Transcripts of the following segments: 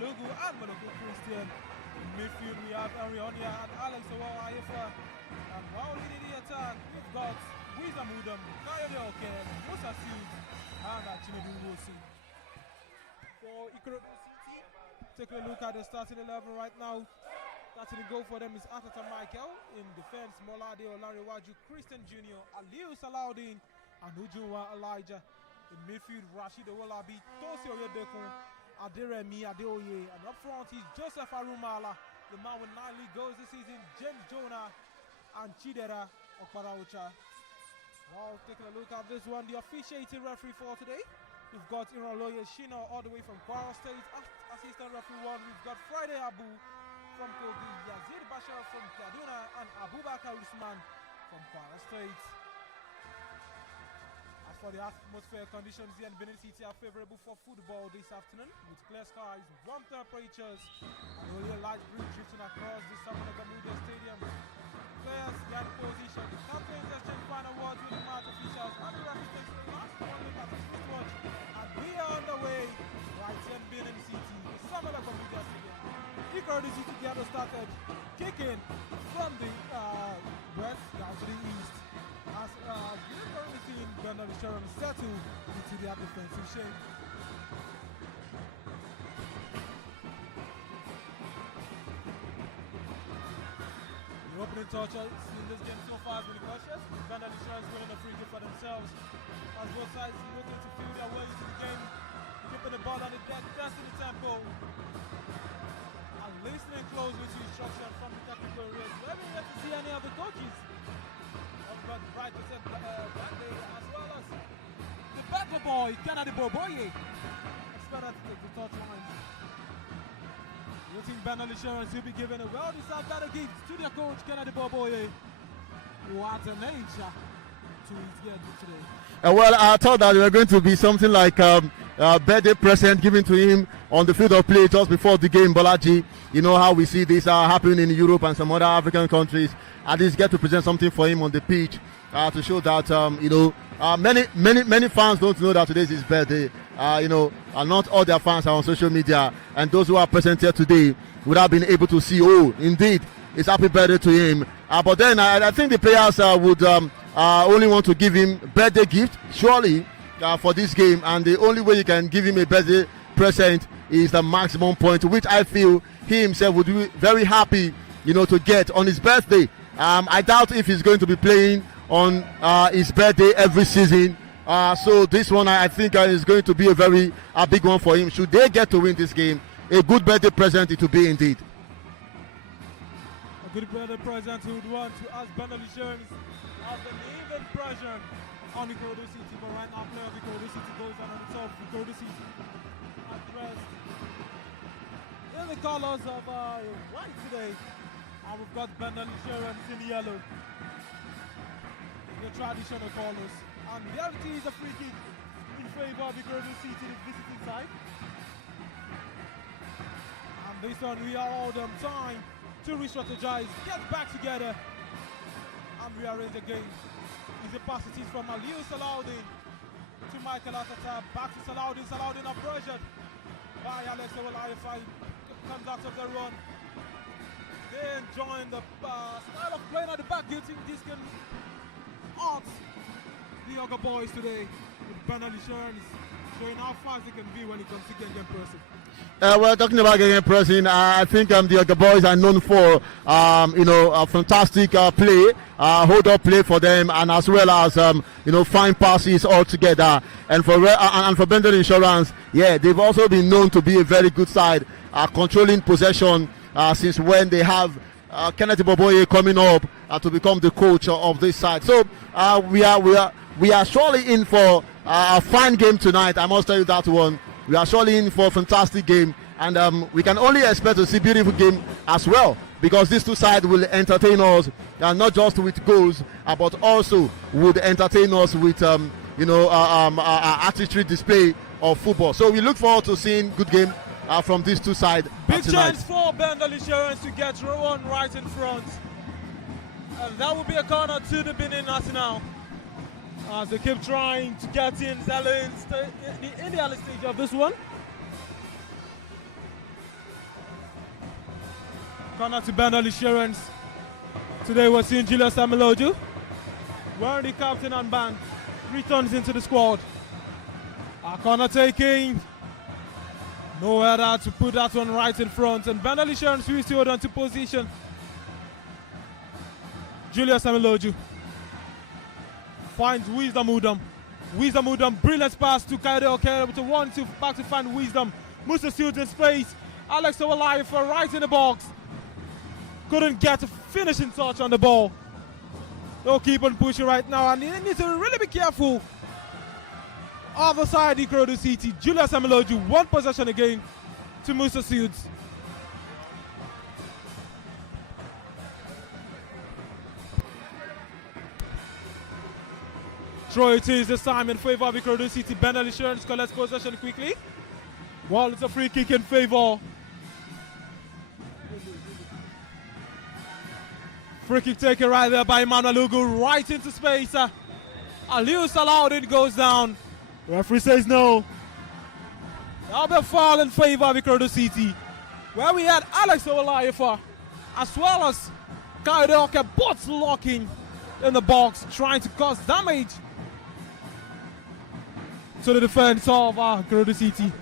IKORODU and Maloko Christian. In midfield, we have Arionia and Alex Owaifa. And while leading the attack, we've got Wizamudam, Kayode Oke, Musa Seeds, and Chinedu Wilson. For IKORODU City, taking a look at the starting 11 right now. Starting to go for them is Atata Michael. In defense, Molade Olariwaju, Christian Jr., Aliu Salaudin, and Ujunwa Elijah. In midfield, Rashid Owolabi, Tosi Oyedekun, Aderemi Adeoye, and up front is Joseph Arumala, the man with 9 league goals this season, James Jonah, and Chidera Okparaucha. Well, taking a look at this one, the officiating referee for today, we've got Iroloye Shino all the way from Kwara State. Assistant referee 1, we've got Friday Abu from Kogi, Yazid Bashar from Kaduna, and Abubakar Usman from Kwara State. As for the atmosphere conditions here in Benin City are favorable for football this afternoon, with clear skies, warm temperatures, and only a light breeze drifting across the Samuel Gamudia Stadium. Players get in position, the captains exchange final words with the match officials, and the referee takes the last one look at his wristwatch, and we are on the way right here in Benin City, the Samuel Gamudia Stadium. IKORODU City together started kicking from the west down to the east. As we're currently seeing BENDEL settle into their defensive shape. The opening touch in this game so far has been cautious. BENDEL winning a free kick for themselves. As both sides looking to feel their way into the game, keeping the ball on the deck, testing the tempo, and listening closely to instruction from the technical areas. We haven't yet to see any of the coaches. Right to set Bande as well as the backer boy, Kennedy Boboye. Expected to take the touch line. Using BENDEL Insurance, he'll be giving a well-deserved better gift to their coach, Kennedy Boboye. What a nature to his game today. Well, I thought that there were going to be something like a birthday present given to him on the field of play just before the game, Bolaji. You know how we see this happening in Europe and some other African countries. At least get to present something for him on the pitch to show that many fans don't know that today is his birthday. Not all their fans are on social media, and those who are present here today would have been able to see, oh, indeed, it's happy birthday to him. But then I think the players would only want to give him birthday gift, surely, for this game, and the only way you can give him a birthday present is the maximum point, which I feel he himself would be very happy, to get on his birthday. I doubt if he's going to be playing on his birthday every season. So this one I think is going to be a very big one for him. Should they get to win this game, a good birthday present it will be indeed. A good birthday present who would want to ask BENDEL Insurance as an even pressure on IKORODU City. But right now, player of IKORODU City goes down on the top. IKORODU City addressed in the colors of white today. And we've got BENDEL Insurance in yellow. The traditional colors. And there it is, a free kick in favor of IKORODU City, the visiting side. And this one, we are all them time to re-strategize, get back together, and rearrange the game. Easy pass it is from Aliu Salaudin to Michael Atata, back to Salaudin. Salaudin are pressured by Alex Owolabi, comes out of the run. They enjoying the style of playing at the back. Do you think this can art the younger boys today with BENDEL Insurance showing how fast they can be when it comes to getting pressing? Well, talking about getting pressing, I think the younger boys are known for a fantastic play, hold-up play for them, and as well as fine passes altogether. And for BENDEL Insurance, yeah, they've also been known to be a very good side, controlling possession. Since when they have Kennedy Boboye coming up to become the coach of this side. So we are surely in for a fine game tonight. I must tell you that one. We are surely in for a fantastic game, and we can only expect to see a beautiful game as well, because these two sides will entertain us, not just with goals, but also would entertain us with artistry display of football. So we look forward to seeing good game from these two sides. Big chance for BENDEL Insurance to get one right in front. And that will be a corner to the Benin National. As they keep trying to get in the early stage of this one. Corner to BENDEL Insurance. Today we're seeing Julius AKORODU, wearing the captain and band, returns into the squad. Our corner taking. Nowhere there to put that one right in front. And BENDEL Insurance will still hold on to position. Julius AKORODU finds Wisdom Udom. Wisdom Udom, brilliant pass to Kayode Oke to 1-2, back to find Wisdom. Musa Shields in space. Alex Owolayifa right in the box. Couldn't get a finishing touch on the ball. They'll keep on pushing right now, and they need to really be careful. Other side, IKORODU City. Julius AKORODU, one possession again to Musa Shields. Throw it is this time in favor of IKORODU City. BENDEL Insurance collects possession quickly. Well, it's a free kick in favor. Free kick taken right there by Emmanuel Ugu, right into space. Aliu Salahuddin goes down. Referee says no. That'll be a foul in favor of IKORODU City, where we had Alex Owolayifa as well as Kayode Oke both locking in the box, trying to cause damage to the defense of IKORODU City.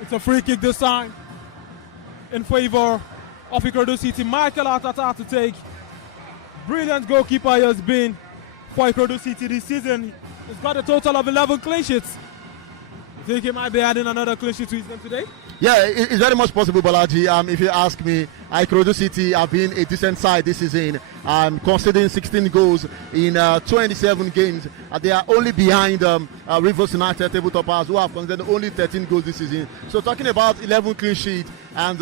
It's a free kick this time in favor of IKORODU City. Michael Atata to take. Brilliant goalkeeper he has been for IKORODU City this season. He's got a total of 11 clean sheets. I think he might be adding another clean sheet to his game today. Yeah, it's very much possible, Balaji. If you ask me, IKORODU City have been a decent side this season, conceding 16 goals in 27 games. They are only behind Rivers United table toppers, who have conceded only 13 goals this season. So talking about 11 clean sheets, and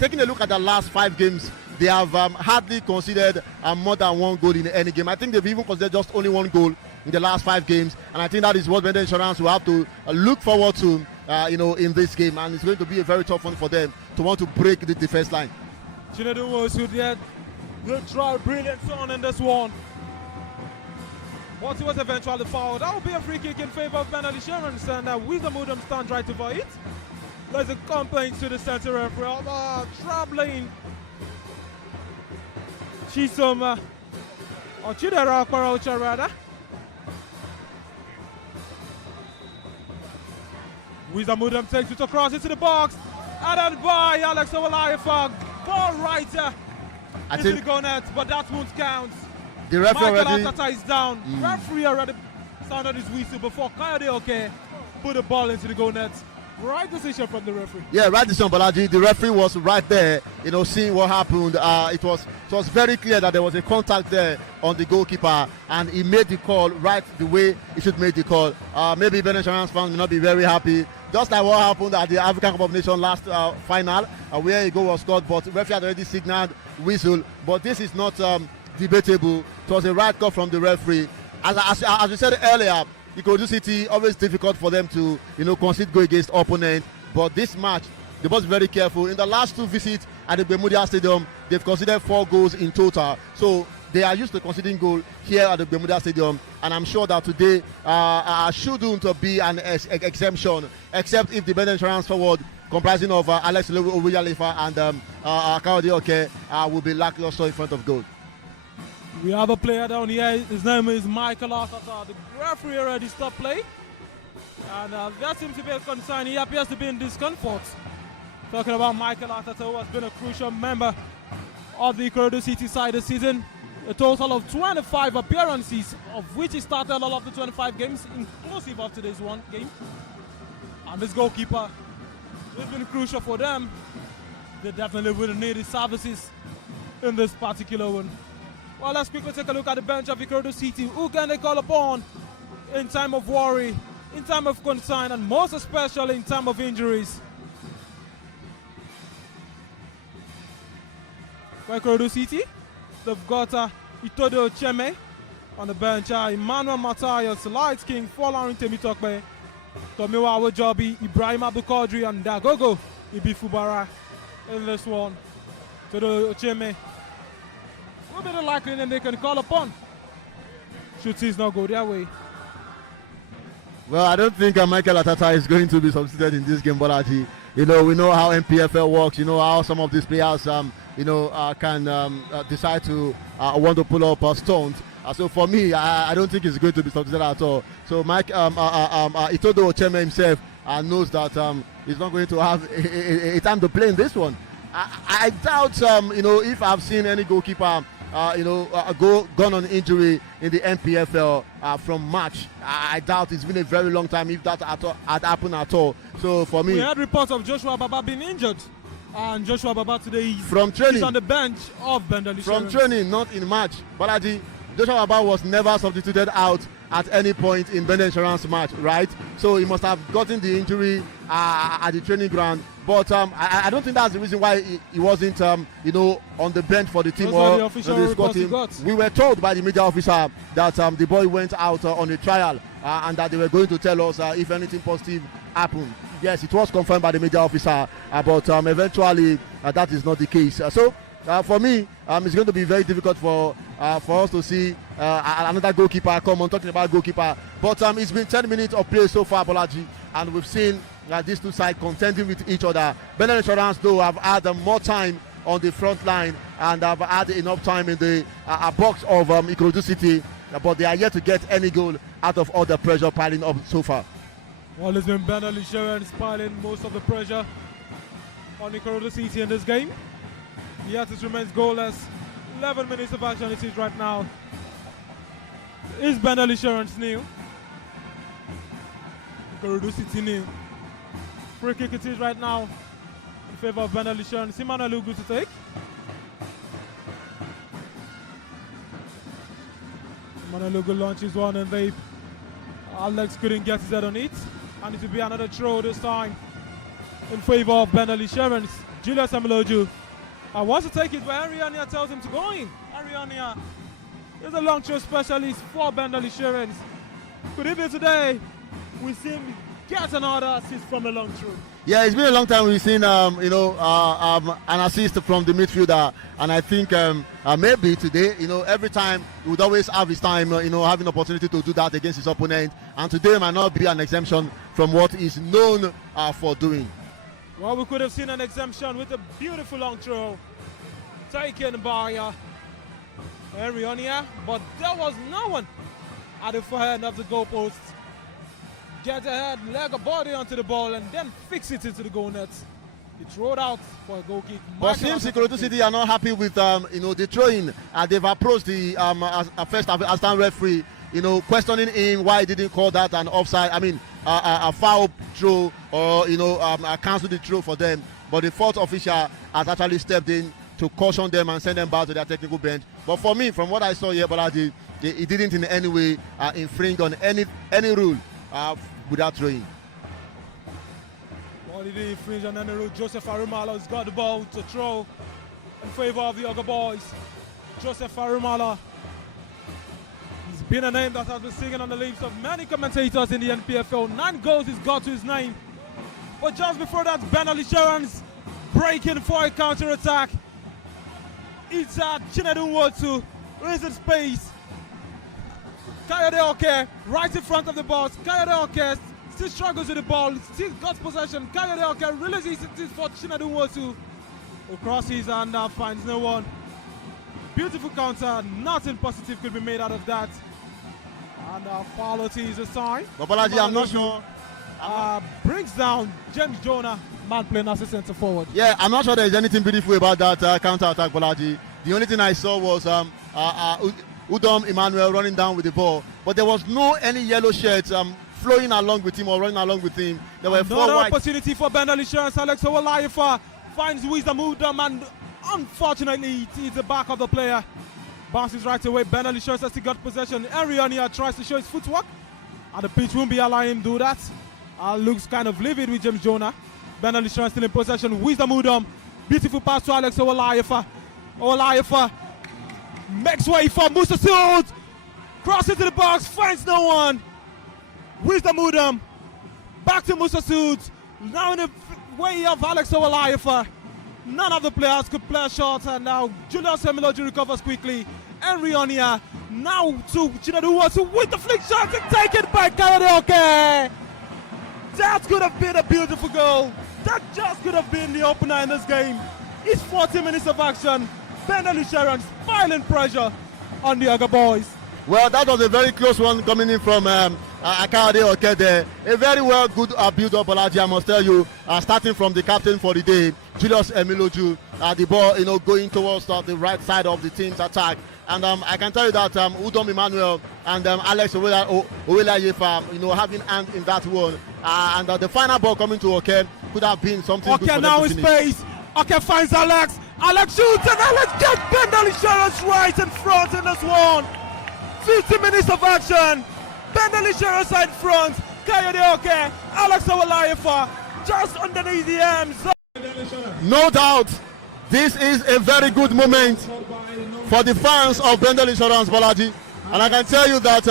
taking a look at the last 5 games, they have hardly conceded more than 1 goal in any game. I think they've even conceded just only 1 goal in the last 5 games, and I think that is what BENDEL Insurance will have to look forward to in this game, and it's going to be a very tough one for them to want to break the defense line. Chinedu was who did try brilliant on in this one, but he was eventually fouled. That will be a free kick in favor of BENDEL Insurance, and Wisdom Udom stands right over it. There's a complaint to the center referee. Traveling Chisom or Chidera Okorocha rather. Wisdom Udom takes it across into the box, and then by Alex Owolayifa, ball right into the goal net, but that won't count. The referee Michael already Atata is down. Referee already sounded his whistle before Kayode Oke put the ball into the goal net. Right decision from the referee. Yeah, right decision, Balaji. The referee was right there, seeing what happened. It was very clear that there was a contact there on the goalkeeper, and he made the call right the way he should make the call. Maybe BENDEL Insurance fans will not be very happy, just like what happened at the African Cup of Nations last final, where a goal was scored, but the referee had already signaled whistle. But this is not debatable. It was a right call from the referee. As we said earlier, IKORODU City, always difficult for them to concede goal against opponents, but this match they must be very careful. In the last 2 visits at the Bermuda Stadium, they've conceded 4 goals in total, so they are used to conceding goal here at the Bermuda Stadium, and I'm sure that today shouldn't be an exemption, except if the BENDEL Insurance forward comprising of Alex Owolayifa and Kayode Oke will be lackluster in front of goal. We have a player down here. His name is Michael Atata. The referee already stopped play, and there seems to be a concern. He appears to be in discomfort. Talking about Michael Atata, who has been a crucial member of the IKORODU City side this season. A total of 25 appearances, of which he started all of the 25 games, inclusive of today's one game. And this goalkeeper has been crucial for them. They definitely will need his services in this particular one. Well, let's quickly take a look at the bench of IKORODU City. Who can they call upon in time of worry, in time of concern, and most especially in time of injuries? For IKORODU City, they've got Itodo Cheme on the bench, Emmanuel Matthias, Light King, Folarin Temitokbe, Tomiwa Awojobi, Ibrahim Abdulkadri, and Dagogo Ibifubara in this one. Itodo Cheme will be the likely name they can call upon should things not go their way. Well, I don't think Michael Atata is going to be substituted in this game, Bolaji. You know, we know how NPFL works. You know how some of these players, can decide to want to pull up stones. So for me, I don't think he's going to be substituted at all. So Mike, Itodo Ocheme himself knows that he's not going to have a time to play in this one. I doubt, if I've seen any goalkeeper, gone on injury in the NPFL from March. I doubt it's been a very long time if that had happened at all. So for me, we had reports of Joshua Baba being injured, and Joshua Baba today from training, he's on the bench of BENDEL. From training, not in March. Balaji, Joshua Baba was never substituted out at any point in BENDEL Insurance match, right? So he must have gotten the injury at the training ground. But I don't think that's the reason why he wasn't, on the bench for the team or the squad team. We were told by the media officer that the boy went out on a trial and that they were going to tell us if anything positive happened. Yes, it was confirmed by the media officer, but eventually that is not the case. So for me, it's going to be very difficult for us to see another goalkeeper come on. Talking about goalkeeper, but it's been 10 minutes of play so far, Bolaji, and we've seen these two sides contending with each other. BENDEL Insurance, though, have had more time on the front line and have had enough time in the box of IKORODU City, but they are yet to get any goal out of all the pressure piling up so far. Well, it's been BENDEL Insurance piling most of the pressure on IKORODU City in this game. Yet it remains goalless. 11 minutes of action it is right now. Is BENDEL Insurance new? IKORODU City new. Free kick it is right now in favor of BENDEL Insurance. Emmanuel Ugu to take. Emmanuel Ugu launches one and Alex couldn't get his head on it. And it will be another throw this time in favor of BENDEL Insurance. Julius Emiloju wants to take it, but Henry Ania tells him to go in. Henry Ania is a long throw specialist for BENDEL Insurance. Could it be today we see him get another assist from a long throw? Yeah, it's been a long time we've seen an assist from the midfielder, and I think maybe today, every time he would always have his time, having opportunity to do that against his opponent, and today might not be an exemption from what he's known for doing. Well, we could have seen an exemption with a beautiful long throw taken by Henry Ania, but there was no one at the far end of the goalpost. Get ahead, leg a body onto the ball, and then fix it into the goal net. It's rolled out for a goal kick. But since IKORODU City are not happy with the throwing, they've approached the first assistant referee, questioning him why he didn't call that an offside. I mean, a foul throw or cancel the throw for them. But the fourth official has actually stepped in to caution them and send them back to their technical bench. But for me, from what I saw here, Bolaji, he didn't in any way infringe on any rule without throwing. Well, he didn't infringe on any rule. Joseph Arumala has got the ball to throw in favor of the other boys. Joseph Arumala. He's been a name that has been singing on the lips of many commentators in the NPFL. 9 goals he's got to his name. But just before that, BENDEL Insurance breaking for a counter-attack. It's Chinedu Nwotu, raising in space. Kayode Oke right in front of the box. Kayode Oke still struggles with the ball, still got possession. Kayode Oke releases it for Chinedu Nwotu, who crosses and finds no one. Beautiful counter, nothing positive could be made out of that. And foul is a sign. But Bolaji, I'm not sure. Brings down James Jonah, man playing as a centre forward. Yeah, I'm not sure there's anything beautiful about that counter attack, Bolaji. The only thing I saw was Udom Emmanuel running down with the ball, but there was no any yellow shirts flowing along with him or running along with him. There were 4 white. Opportunity for BENDEL Insurance. Alex Owolayifa finds Wisdom Udom, and unfortunately it's the back of the player. Bounces right away. BENDEL Insurance has still got possession. Ariania tries to show his footwork, and the pitch won't be allowing him to do that. Looks kind of livid with James Jonah. BENDEL Insurance still in possession. Wisdom Udom. Beautiful pass to Alex Owolayifa. Owolayifa makes way for Musa Sood. Crosses to the box, finds no one. Wisdom Udom. Back to Musa Sood. Now in the way of Alex Owolayifa. None of the players could play a shot, and now Julius Emiloju recovers quickly. Henry on here. Now to Chinedu wants to win the flick shot and take it by Karaoke. That could have been a beautiful goal. That just could have been the opener in this game. It's 40 minutes of action. BENDEL Insurance piling pressure on the other boys. Well, that was a very close one coming in from IKORODU there. A very good build-up, Bolaji, I must tell you. Starting from the captain for the day, Julius Emiloju, the ball, going towards the right side of the team's attack. And I can tell you that Udom Emmanuel and Alex Owelayefa, having hand in that one. And the final ball coming to Oke could have been something good for them now to is finish. space. Oke finds Alex. Alex shoots and Alex gets BENDEL Insurance right in front in this one. 50 minutes of action. BENDEL Insurance side front. Kayode Oke, Alex Owelayefa just underneath the arms. No doubt, this is a very good moment for the fans of BENDEL Insurance, Bolaji. And I can tell you that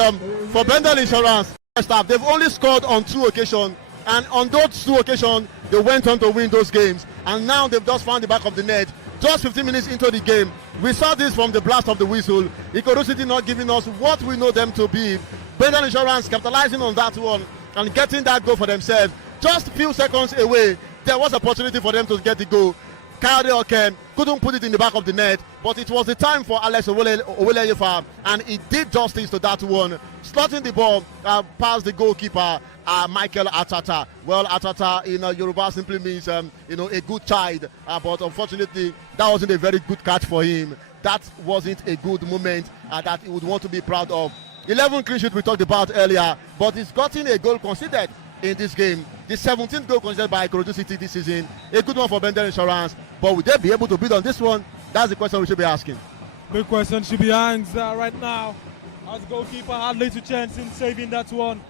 for BENDEL Insurance staff, they've only scored on 2 occasions. And on those 2 occasions, they went on to win those games. And now they've just found the back of the net. Just 15 minutes into the game, we saw this from the blast of the whistle. IKORODU City not giving us what we know them to be. BENDEL Insurance capitalizing on that one and getting that goal for themselves. Just a few seconds away, there was opportunity for them to get the goal. Kayode Oke couldn't put it in the back of the net, but it was the time for Alex Owelayefa, and he did justice to that one, slotting the ball past the goalkeeper, Michael Atata. Well, Atata in Yoruba simply means a good child, but unfortunately that wasn't a very good catch for him. That wasn't a good moment that he would want to be proud of. 11 clean sheets we talked about earlier, but he's gotten a goal conceded in this game. The 17th goal conceded by IKORODU City this season. A good one for BENDEL Insurance, but would they be able to build on this one? That's the question we should be asking. Big question should be asked right now, as goalkeeper had little chance in saving that one.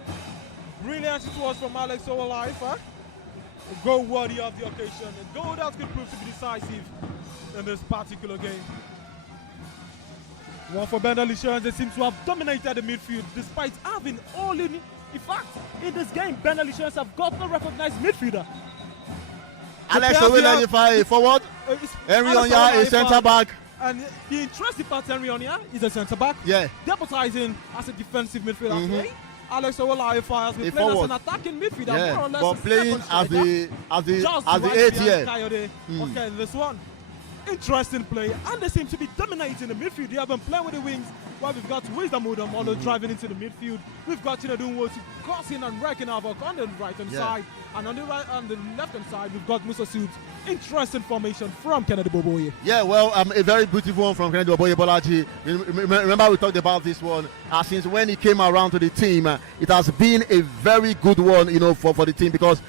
Brilliant it was from Alex Owelayefa. A goal worthy of the occasion. A goal that could prove to be decisive in this particular game. One for BENDEL Insurance, they seem to have dominated the midfield despite having all in. In fact, in this game, BENDEL Insurance have got no recognized midfielder. Alex Owelayefa, a forward. Henry Onya, a centre back. And the interesting part, Henry Onya is a centre back. Yeah. Deputizing as a defensive midfielder. Alex Owelayefa has been playing as an attacking midfielder, more or less. But playing as the 8th year. Okay, this one. Interesting play, and they seem to be dominating the midfield. They have been playing with the wings, while we've got Wisdom Udom all driving into the midfield. We've got Chinedu crossing and wrecking havoc on the right hand side, and on the left hand side we've got Musa Suits. Interesting formation from Kennedy Boboye. Yeah, well, a very beautiful one from Kennedy Boboye, Bolaji. Remember we talked about this one since when he came around to the team. It has been a very good one, for the team, because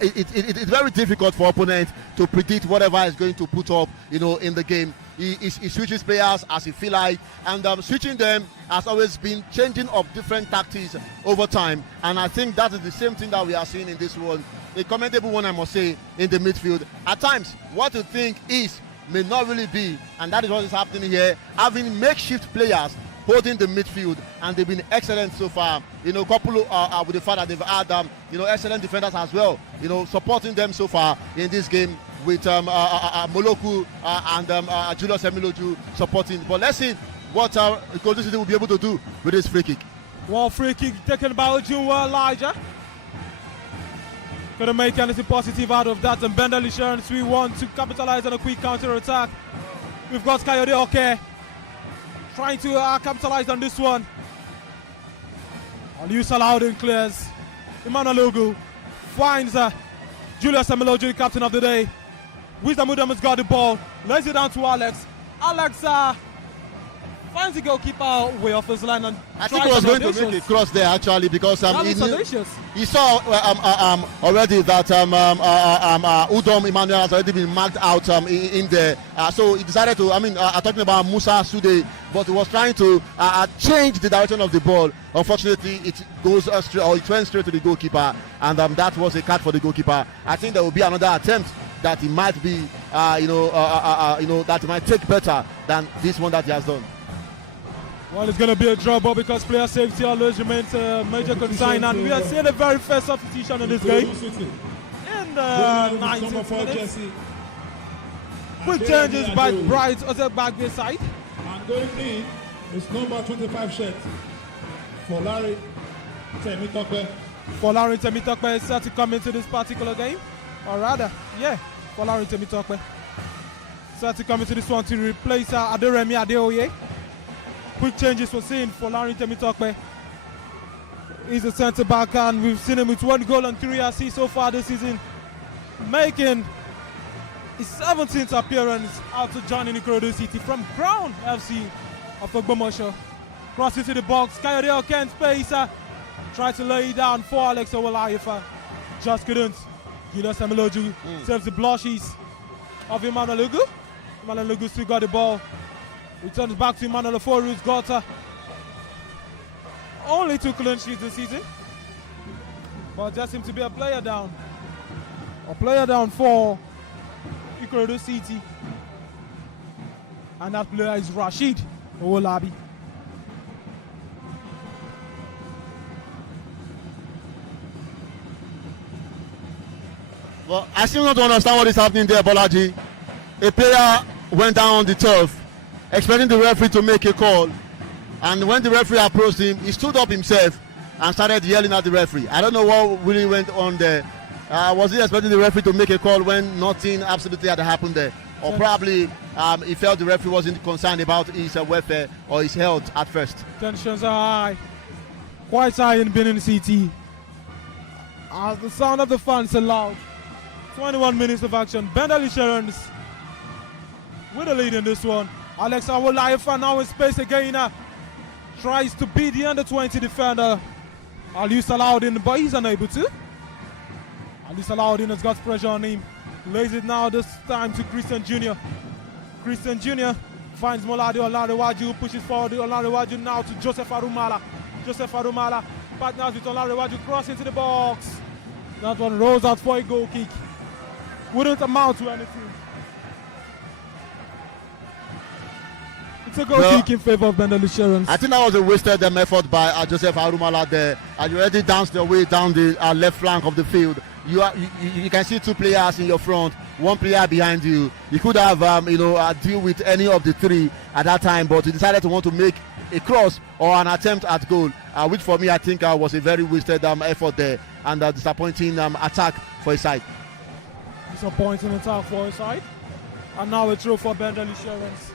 it's very difficult for opponents to predict whatever is going to put up, in the game. He switches players as he feel like, and switching them has always been changing of different tactics over time. And I think that is the same thing that we are seeing in this one. A commendable one, I must say, in the midfield. At times, what you think is may not really be, and that is what is happening here. Having makeshift players holding the midfield, and they've been excellent so far. Couple with the fact that they've had excellent defenders as well. Supporting them so far in this game with Moloku and Julius Emiloju supporting. But let's see what IKORODU City will be able to do with this free kick. Well, free kick taken by Ujunwa Elijah. Couldn't make anything positive out of that, and BENDEL Insurance, we want to capitalize on a quick counter attack. We've got Kayode Oke trying to capitalize on this one. Aliu Salahuddin clears. Emmanuel Ogu finds Julius Emiloju, captain of the day. Wisdom Udom has got the ball, lays it down to Alex. Alex finds the goalkeeper way off his line, and I think he was going to make a cross there actually, because he saw already that Udom Emmanuel has already been marked out in there. So he decided to, talking about Musa Sude, but he was trying to change the direction of the ball. Unfortunately, it goes it went straight to the goalkeeper, and that was a cut for the goalkeeper. I think there will be another attempt that he might be, that he might take better than this one that he has done. Well, it's going to be a draw, but because player safety always remains a major concern, and we are seeing the very first substitution in this game. In the 90th minute, with changes by Bright Other Bagway side. going in is number 25 shirt for Larry Temitope. For Larry Temitope is set to come into this particular game. Or rather, yeah, for Larry Temitope. Set to come into this one to replace Aderemi Adeoye. Quick changes we're seeing for Larry Temitope. He's a centre back and we've seen him with 1 goal and 3 assists so far this season, making his 17th appearance after joining IKORODU City from Crown FC of Ogbomosho. Cross into the box, Kayode Oken space, tried to lay it down for Alex Owolayifa. Just couldn't. Julius Emiloju saves the blushes of Emmanuel Lugu. Emmanuel Lugu still got the ball. Returns back to Emmanuel Ofori, who's got only 2 clean sheets this season. But there seems to be a player down. A player down for IKORODU City. And that player is Rashid Owolabi. Well, I still don't understand what is happening there, Bolaji. A player went down on the turf, expecting the referee to make a call. And when the referee approached him, he stood up himself and started yelling at the referee. I don't know what really went on there. Was he expecting the referee to make a call when nothing absolutely had happened there? Or probably he felt the referee wasn't concerned about his welfare or his health at first. Tensions are high. Quite high in Benin City. As the sound of the fans are loud. 21 minutes of action. BENDEL Insurance with the lead in this one. Alex Owolayifa now in space again. Tries to beat the under-20 defender. Aliou Salahuddin, but he's unable to. Aliou Salahuddin has got pressure on him. Lays it now this time to Christian Jr. Christian Jr. finds Molade Olarewaju, pushes forward Olarewaju now to Joseph Arumala. Joseph Arumala partners with Olarewaju, cross into the box. That one rolls out for a goal kick. Wouldn't amount to anything. It's a goal kick in favor of BENDEL Insurance. I think that was a wasted effort by Joseph Arumala there. You already danced your way down the left flank of the field. You can see 2 players in your front, 1 player behind you. You could have deal with any of the 3 at that time, but you decided to want to make a cross or an attempt at goal, which for me I think was a very wasted effort there and a disappointing attack for his side. Disappointing attack for his side. And now a throw for BENDEL Insurance.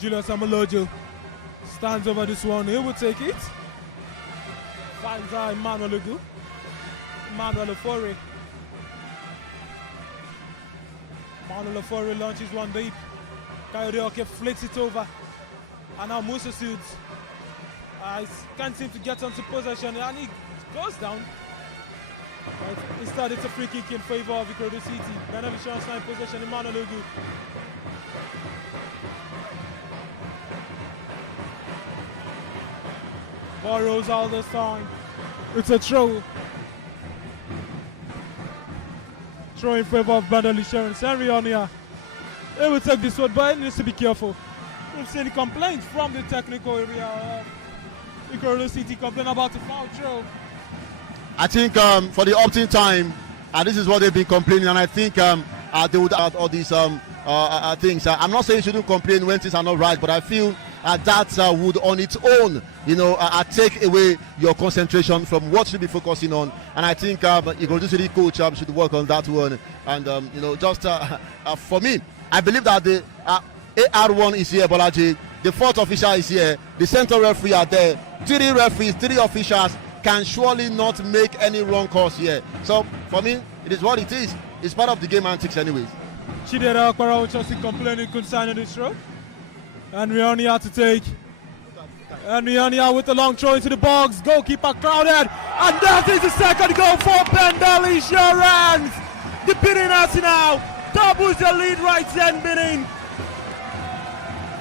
Julius Emiloju stands over this one. He will take it. Finds Emmanuel Lugu. Emmanuel Ofori. Emmanuel Ofori launches one deep. Kayode Oke flicks it over. And now Musa Suits can't seem to get onto possession. And he goes down. But instead, it's a free kick in favor of IKORODU City. BENDEL Insurance now in possession. Emmanuel Lugu. Ball rolls out this time. It's a throw. Throw in favor of BENDEL Insurance. Henry Onia. He will take this one, but he needs to be careful. We've seen complaints from the technical area of IKORODU City complaining about the foul throw. I think for the opting time, this is what they've been complaining, and I think they would add all these things. I'm not saying you shouldn't complain when things are not right, but I feel that would on its own, take away your concentration from what you should be focusing on. And I think IKORODU City coach should work on that one. And for me, I believe that the AR1 is here, Bolaji. The 4th official is here. The central referee are there. 3 referees, 3 officials can surely not make any wrong calls here. So for me, it is what it is. It's part of the game antics anyways. Chidera Okpara will just complaining concerning this throw. And Rionia to take. And Rionia with the long throw into the box. Goalkeeper crowded. And that is the second goal for BENDEL Insurance. The Benin Arsenal doubles the lead right there in Benin.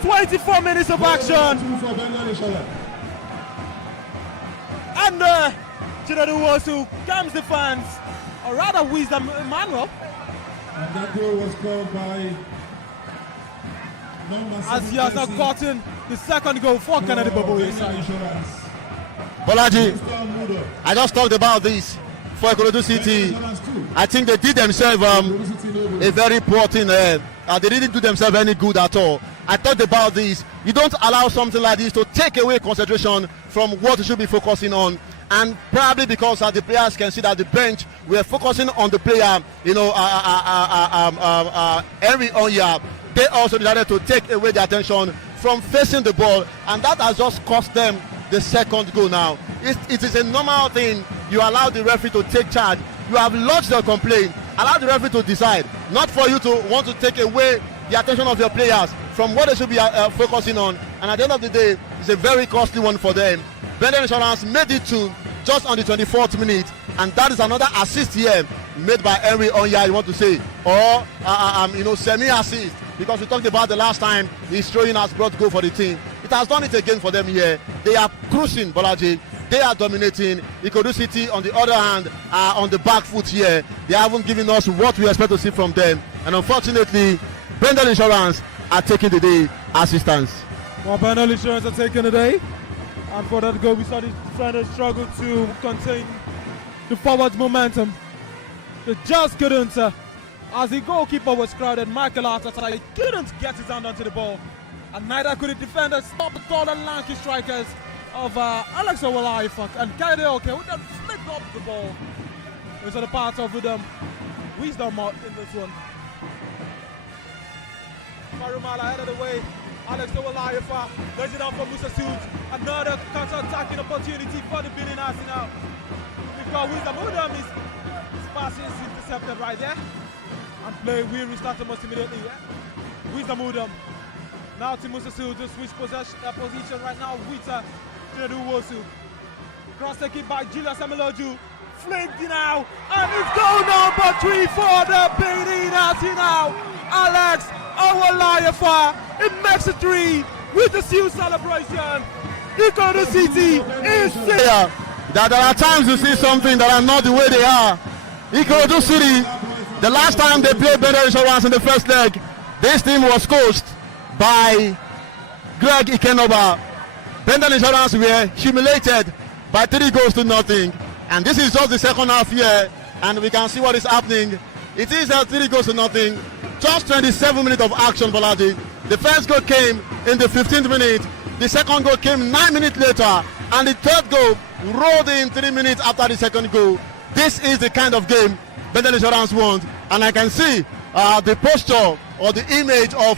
24 minutes of action. And Chinedu Wosu calms the fans. Or rather, Wisdom Emmanuel. And that goal was scored by as he has now gotten the second goal for Kennedy Boboye side. Bolaji, I just talked about this for IKORODU City. I think they did themselves a very poor thing. They didn't do themselves any good at all. I talked about this. You don't allow something like this to take away concentration from what you should be focusing on. And probably because the players can see that the bench were focusing on the player, Henry Onya, they also decided to take away the attention from facing the ball, and that has just cost them the second goal now. It is a normal thing. You allow the referee to take charge. You have lodged the complaint. Allow the referee to decide, not for you to want to take away the attention of your players from what they should be focusing on. And at the end of the day, it's a very costly one for them. BENDEL Insurance made it to just on the 24th minute, and that is another assist here made by Henry Onya, you want to say, or semi-assist, because we talked about the last time his throwing has brought goal for the team. It has done it again for them here. They are cruising, Bolaji. They are dominating. IKORODU City, on the other hand, are on the back foot here. They haven't given us what we expect to see from them, and unfortunately, BENDEL Insurance are taking the day assistance. Well, BENDEL Insurance are taking the day. And for that goal, we saw the defenders struggle to contain the forward momentum. They just couldn't, as the goalkeeper was crowded, Michael Arteta, he couldn't get his hand onto the ball. And neither could the defenders stop the tall and lanky strikers of Alex Owolayifa and Kayode Oke, who then flipped up the ball. Those are the parts of wisdom in this one. Farumala out of the way. Alex Owolayifa lays it down for Musa Sood. Another counter-attacking opportunity for the Benin Arsenal. We've got Wisdom Udom. His pass is intercepted right there. And play will restart almost immediately. Yeah? Wisdom Udom. Now to Musa Sood to switch position right now with Chinedu Wosu. Cross taken by Julius Ameloju. Flicked now. And it's goal number 3 for the Benin Arsenal. Alex Owolayifa. It makes it 3 with the Seal celebration. IKORODU City is there. That there are times you see something that are not the way they are. IKORODU City, the last time they played BENDEL Insurance in the first leg, this team was coached by Greg Ikenoba. BENDEL Insurance were humiliated by 3-0. And this is just the second half here, and we can see what is happening. It is 3-0. Just 27 minutes of action, Bolaji. The first goal came in the 15th minute. The second goal came 9 minutes later. And the third goal rolled in 3 minutes after the second goal. This is the kind of game BENDEL Insurance wants. And I can see the posture or the image of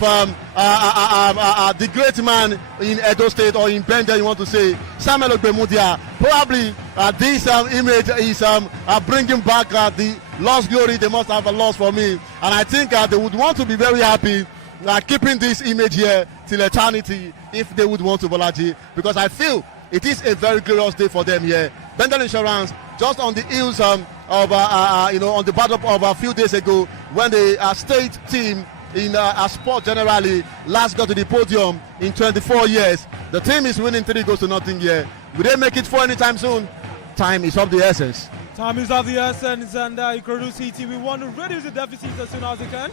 the great man in Edo State or in BENDEL, you want to say, Samuel Ogbemudia. Probably this image is bringing back the lost glory they must have lost for me. And I think they would want to be very happy keeping this image here till eternity if they would want to, Bolaji, because I feel it is a very glorious day for them here. BENDEL Insurance, just on the heels of on the battle of a few days ago when the state team in sport generally last got to the podium in 24 years. The team is winning 3-0 here. Will they make it 4 anytime soon? Time is of the essence. Time is of the essence, and IKORODU City, we want to reduce the deficit as soon as they can.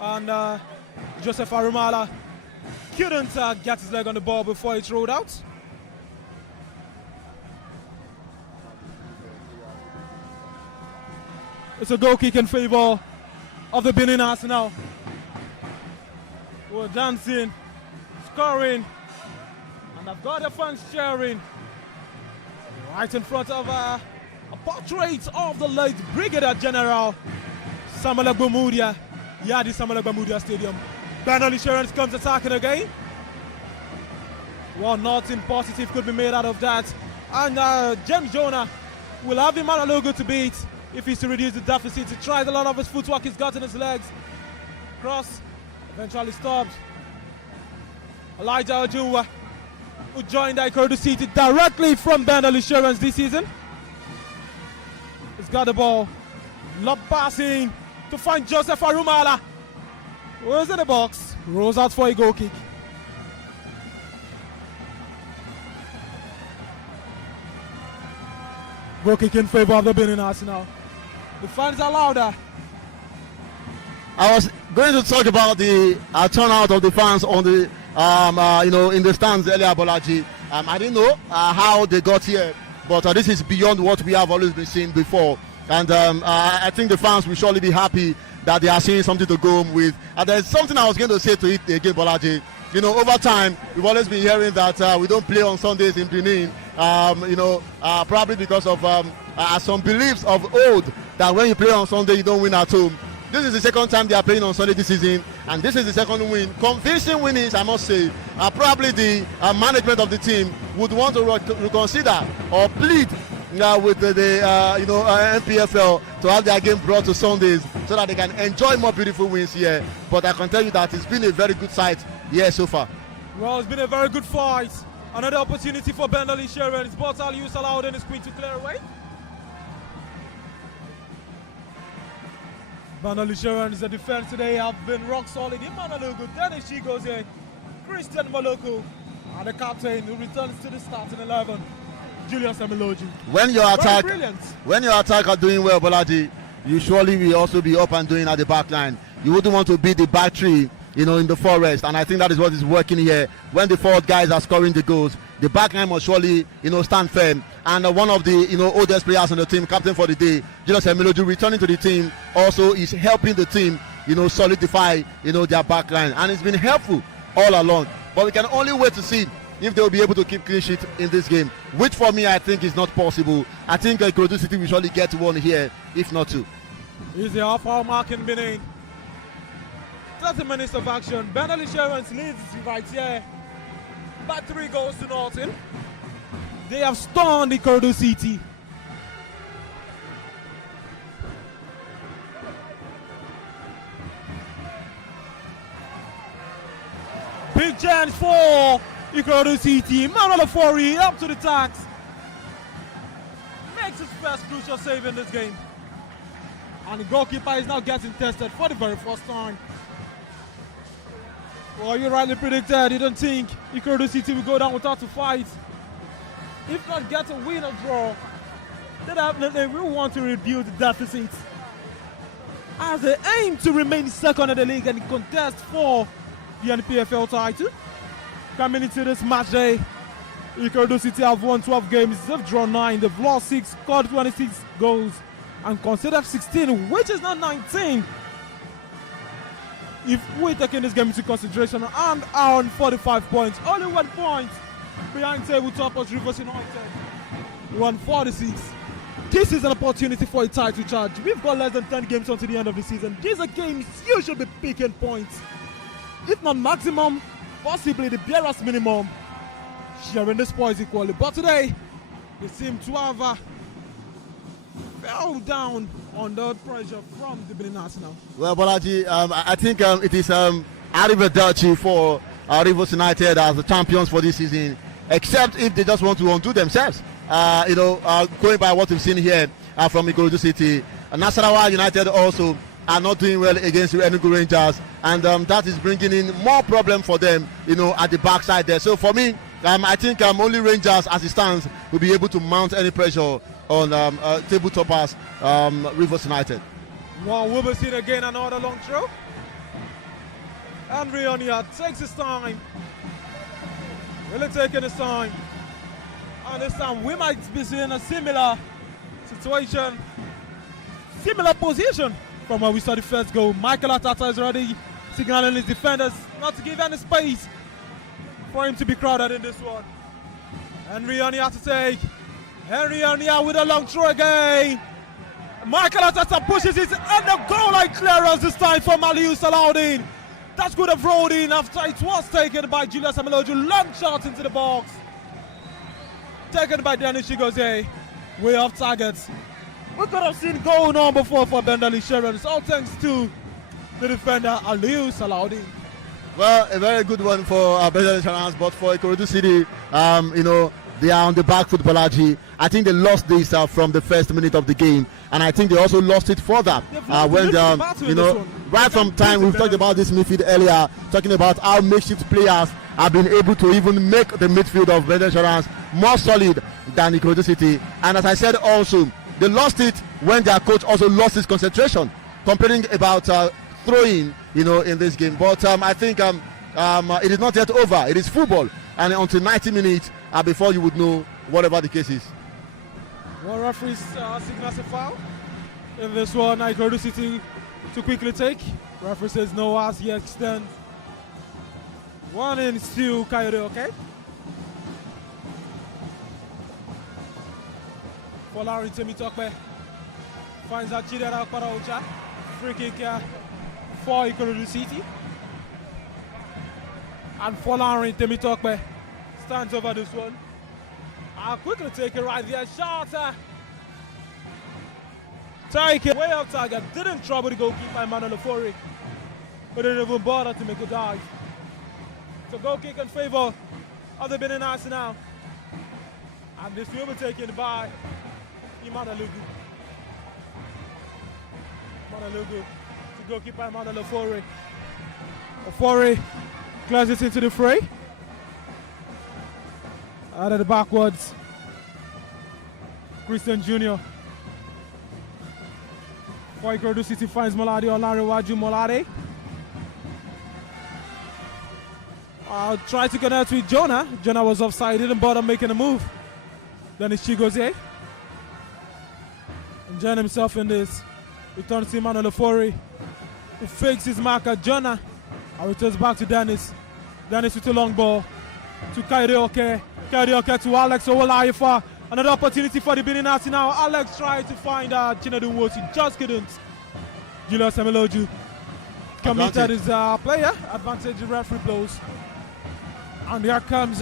And Joseph Arumala couldn't get his leg on the ball before it's rolled out. It's a goal kick in favor of the Benin Arsenal. We're dancing, scoring, and I've got the fans cheering right in front of a portrait of the late Brigadier General Samuel Egbomudia. Yeah, the Samuel Egbomudia Stadium. BENDEL Insurance comes attacking again. Well, nothing positive could be made out of that. And James Jonah will have him on a logo to beat if he's to reduce the deficit. He tries a lot of his footwork he's got in his legs. Cross, eventually stopped. Elijah Ojunwa, who joined IKORODU City directly from BENDEL Insurance this season. He's got the ball. Lob passing to find Joseph Arumala. Where's in the box? Rolls out for a goal kick. Goal kick in favor of the Benin Arsenal. The fans are louder. I was going to talk about the turnout of the fans on the in the stands earlier, Bolaji. I didn't know how they got here, but this is beyond what we have always been seeing before. And I think the fans will surely be happy that they are seeing something to go home with. And there's something I was going to say to it again, Bolaji. You know, over time, we've always been hearing that we don't play on Sundays in Benin. Probably because of some beliefs of old that when you play on Sunday, you don't win at home. This is the second time they are playing on Sunday this season, and this is the second win. Convincing winnings, I must say. Probably the management of the team would want to reconsider or plead with the NPFL to have their game brought to Sundays so that they can enjoy more beautiful wins here. But I can tell you that it's been a very good sight here so far. Well, it's been a very good fight. Another opportunity for BENDEL Insurance, but Aliou Salahuddin is quick to clear away. BENDEL Insurance, the defense today have been rock solid. Imanalugu, Dennis Chigozie, Christian Maloko, and the captain who returns to the starting 11, Julius Emiloju. When your attack are doing well, Bolaji, you surely will also be up and doing at the back line. You wouldn't want to beat the back three, in the forest, and I think that is what is working here. When the forward guys are scoring the goals, the back line must surely, stand firm. And one of the, oldest players on the team, captain for the day, Julius Emiloju, returning to the team, also is helping the team, solidify, their back line, and it's been helpful all along. But we can only wait to see if they will be able to keep clean sheet in this game, which for me I think is not possible. I think IKORODU City will surely get one here, if not two. Is the half-hour mark in Benin? 30 minutes of action. BENDEL Insurance leads right here by 3 goals to nothing. They have stunned IKORODU City. Big chance for IKORODU City. Manuel Ofori up to the tax. Makes his first crucial save in this game. And the goalkeeper is now getting tested for the very first time. Well, you rightly predicted. You don't think IKORODU City will go down without a fight. If not get a win or draw, then definitely will want to rebuild the deficit. As they aim to remain second in the league and contest for the NPFL title. Coming into this match day, IKORODU City have won 12 games, they've drawn 9, they've lost 6, scored 26 goals, and considered 16, which is not 19. If we're taking this game into consideration, and are on 45 points, only 1 point behind tabletop Rivers United, 146. This is an opportunity for a title charge. We've got less than 10 games until the end of the season. These are games you should be picking points, if not maximum, possibly the barest minimum, sharing the spoils equally. But today, they seem to have fell down under pressure from the Benin Arsenal. Well, Bolaji, I think it is arrivederci for Rivers United as the champions for this season, except if they just want to undo themselves. Going by what we've seen here from IKORODU City. Nasarawa United also are not doing well against the Enugu Rangers, and that is bringing in more problem for them, at the backside there. So for me, I think only Rangers, as it stands, will be able to mount any pressure on table toppers Rivers United. Well, we'll be seeing again another long throw. And Rionia takes his time. Really taking his time. And this time we might be seeing a similar situation, similar position from where we saw the first goal. Michael Atata is already signaling his defenders not to give any space for him to be crowded in this one. Henry Onia to take. Henry Onia with a long throw again. Michael Atata pushes it and the goal line clearance this time from Aliou Salahuddin. That could have rolled in after it was taken by Julius Emiloju. Long shot into the box. Taken by Dennis Chigozie. Way off targets. We could have seen goal number 4 for BENDEL Insurance, all thanks to the defender Aliou Salahuddin. Well, a very good one for BENDEL Insurance, but for IKORODU City, they are on the back foot, Bolaji. I think they lost this from the first minute of the game, and I think they also lost it further when right from time we've talked about this midfield earlier, talking about how makeshift players have been able to even make the midfield of BENDEL Insurance more solid than IKORODU City. And as I said also, they lost it when their coach also lost his concentration, complaining about throwing, in this game. But I think it is not yet over. It is football, and until 90 minutes before you would know whatever the case is. One referee signals a foul in this one. IKORODU City to quickly take. Referee says no as he extends. 1 in still Coyote, okay? For Larry Temitokbe. Finds out Chidera Paraocha. Free kick for IKORODU City. And for Larry Temitokbe stands over this one. I'll quickly take it right there. Shot. Take it way off target. Didn't trouble the goalkeeper Emmanuel Ofori. But didn't even bother to make a dive. So goal kick in favor of the Benin Arsenal. And this will be taken by Emmanuel Lugu. Emmanuel Lugu to goalkeeper Emmanuel Ofori. Ofori clears it into the fray. Out of the backwards. Christian Jr. For IKORODU City finds Molade Olarewaju Molade. I'll try to connect with Jonah. Jonah was offside, didn't bother making a move. Then it's Chigozie. Enjoying himself in this. Returns to Emmanuel Ofori, who fakes his mark at Jonah. And returns back to Dennis. Dennis with a long ball to Kairi Oke. Kairi Oke to Alex Owolayifa. Another opportunity for the Benin Arsenal. Alex tried to find Chinedu Nwosu, just couldn't. Julius Emiloju committed his player. Advantage the referee blows. And here comes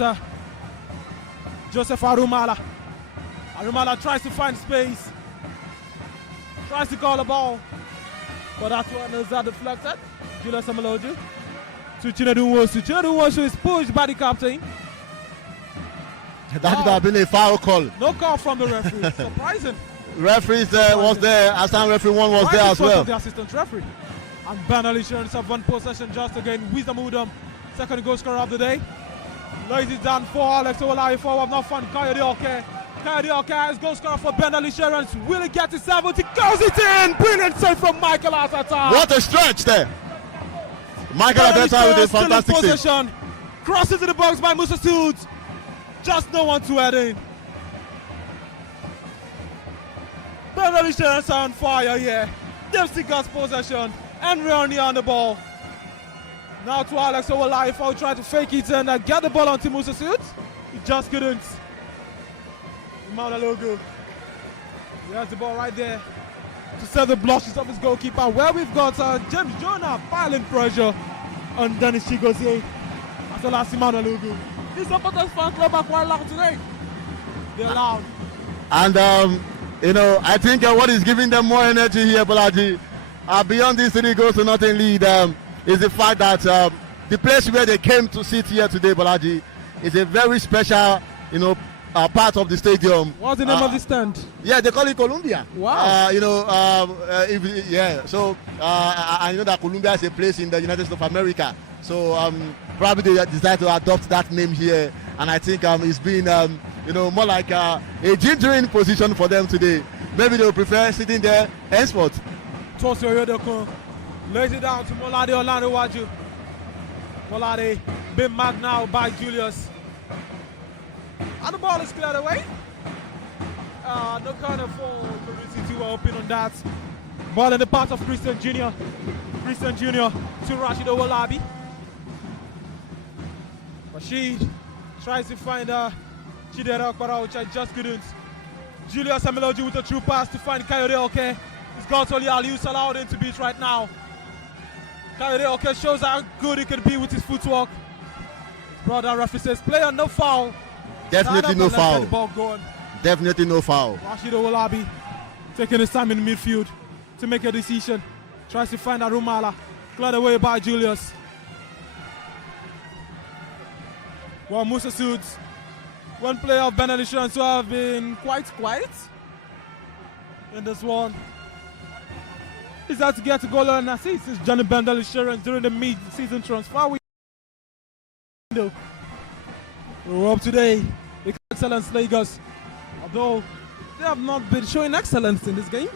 Joseph Arumala. Arumala tries to find space. Tries to call the ball. But that one is deflected. Julius Emiloju to Chinedu Nwosu. Chinedu Nwosu is pushed by the captain. That would have been a foul call. No call from the referee. Surprising. Referee was there. ASN referee 1 was there as well. The assistant referee. And BENDEL insurance of 1 possession just again. Wisdom Udom, second goal scorer of the day. Lays it down for Alex Owolayifa. We have not found Coyote Oke. Coyote Oke is goal scorer for BENDEL insurance. Will it get to 70? Goes it in! Brilliant save from Michael Arteta. What a stretch there. Michael Arteta with a fantastic save. Crosses in the box by Musa Suits. Just no one to head in. BENDEL insurance on fire here. They've still got possession. Henry on the ball. Now to Alex Owolayifa, who tried to fake it and get the ball onto Musa Suits. He just couldn't. Emmanuel Lugu. He has the ball right there to set the blushes of his goalkeeper. Where we've got James Jonah piling pressure on Dennis Chigozie. As well as Emmanuel Lugu. These supporters fan club are quite loud today. They're loud. And you know, I think what is giving them more energy here, Bolaji, beyond this 3-0 lead, is the fact that the place where they came to sit here today, Bolaji, is a very special, you know, part of the stadium. What's the name of the stand? Yeah, they call it Columbia. Wow. You know, yeah. So I know that Columbia is a place in the United States of America. So probably they decided to adopt that name here, and I think it's been you know, more like a gingering position for them today. Maybe they will prefer sitting there henceforth. Toso Yodoko lays it down to Molade Olarewaju. Molade been marked now by Julius. And the ball is cleared away. No corner for City were open on that. Ball in the path of Christian Jr. Christian Jr. to Rashid Owolabi. Rashid tries to find Chidera Okpara, which I just couldn't. Julius Emiloju with a true pass to find Coyote Oke. He's got only Alius allowed him to beat right now. Coyote Oke shows how good he can be with his footwork. Brother referee says, player, no foul. Definitely no foul. The ball going. Definitely no foul. Rashid Owolabi taking his time in the midfield to make a decision. Tries to find Arumala. Cleared away by Julius. Well, Musa Suits, one player of BENDEL Insurance who have been quite quiet in this one. Is that to get a goal and assist? It's Johnny BENDEL Insurance during the mid-season transfer window. We're up today. The excellence Lagos, although they have not been showing excellence in this game.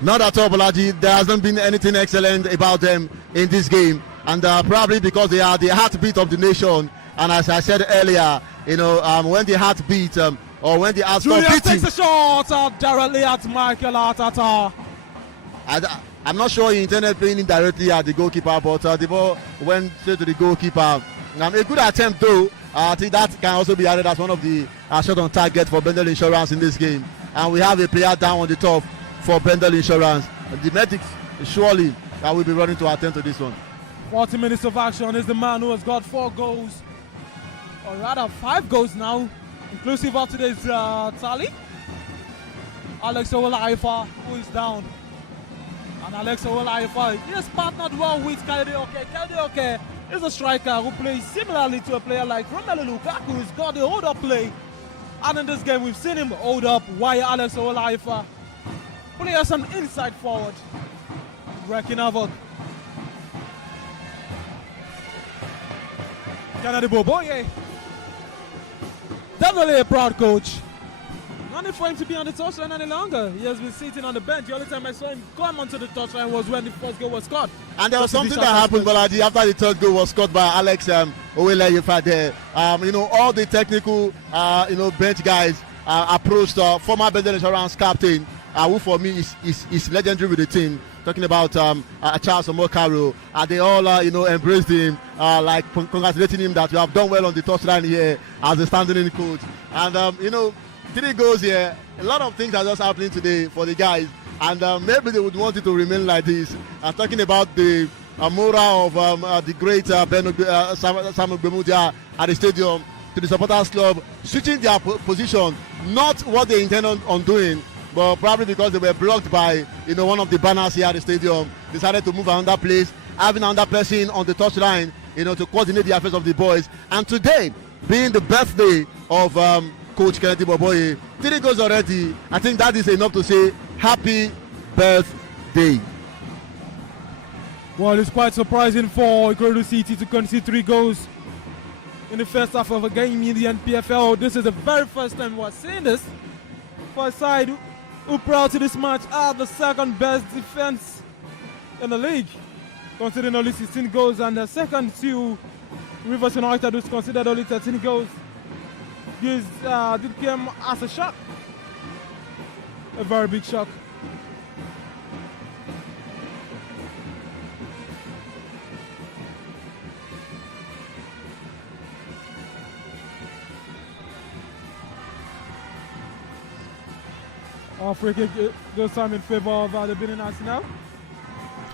Not at all, Bolaji. There hasn't been anything excellent about them in this game, and probably because they are the heartbeat of the nation. And as I said earlier, you know, when the heart beats or when the heart stops beating, takes a shot directly at Michael Arteta. I'm not sure he intended playing it directly at the goalkeeper, but the ball went straight to the goalkeeper. A good attempt though. I think that can also be added as one of the shot on target for BENDEL Insurance in this game. And we have a player down on the top for BENDEL Insurance. The medics surely will be running to attend to this one. 40 minutes of action is the man who has got 4 goals, or rather 5 goals now, inclusive of today's tally. Alex Owolaifa, who is down. And Alex Owolaifa is partnered well with Kayode Oke. Kayode Oke is a striker who plays similarly to a player like Romelu Lukaku, who's got the hold-up play. And in this game, we've seen him hold up while Alex Owolaifa play as an inside forward, wrecking havoc. Kennedy Boboye, definitely a proud coach. No need for him to be on the touchline any longer. He has been sitting on the bench. The only time I saw him come onto the touchline was when the first goal was scored. And there was something that happened, Bolaji, after the third goal was scored by Alex Owolaifa there. All the technical, bench guys approached former BENDEL Insurance captain, who for me is legendary with the team. Talking about Charles Omokaro. They all, embraced him, congratulating him that you have done well on the touchline here as a standing coach. And, 3 goals here. A lot of things are just happening today for the guys, and maybe they would want it to remain like this. Talking about the moral of the great Samuel Gbemudia at the stadium to the supporters club, switching their position, not what they intended on doing, but probably because they were blocked by one of the banners here at the stadium, decided to move another place, having another person on the touchline, to coordinate the affairs of the boys. And today, being the birthday of Coach Kennedy Boboye, 3 goals already. I think that is enough to say happy birthday. Well, it's quite surprising for IKORODU City to concede 3 goals in the first half of a game in the NPFL. This is the very first time we're seeing this for a side who proud to this match are the second best defense in the league, considering only 16 goals, and the second to Rivers United, who's considered only 13 goals. This did come as a shock, a very big shock. Free kick goes time in favor of the Benin Arsenal.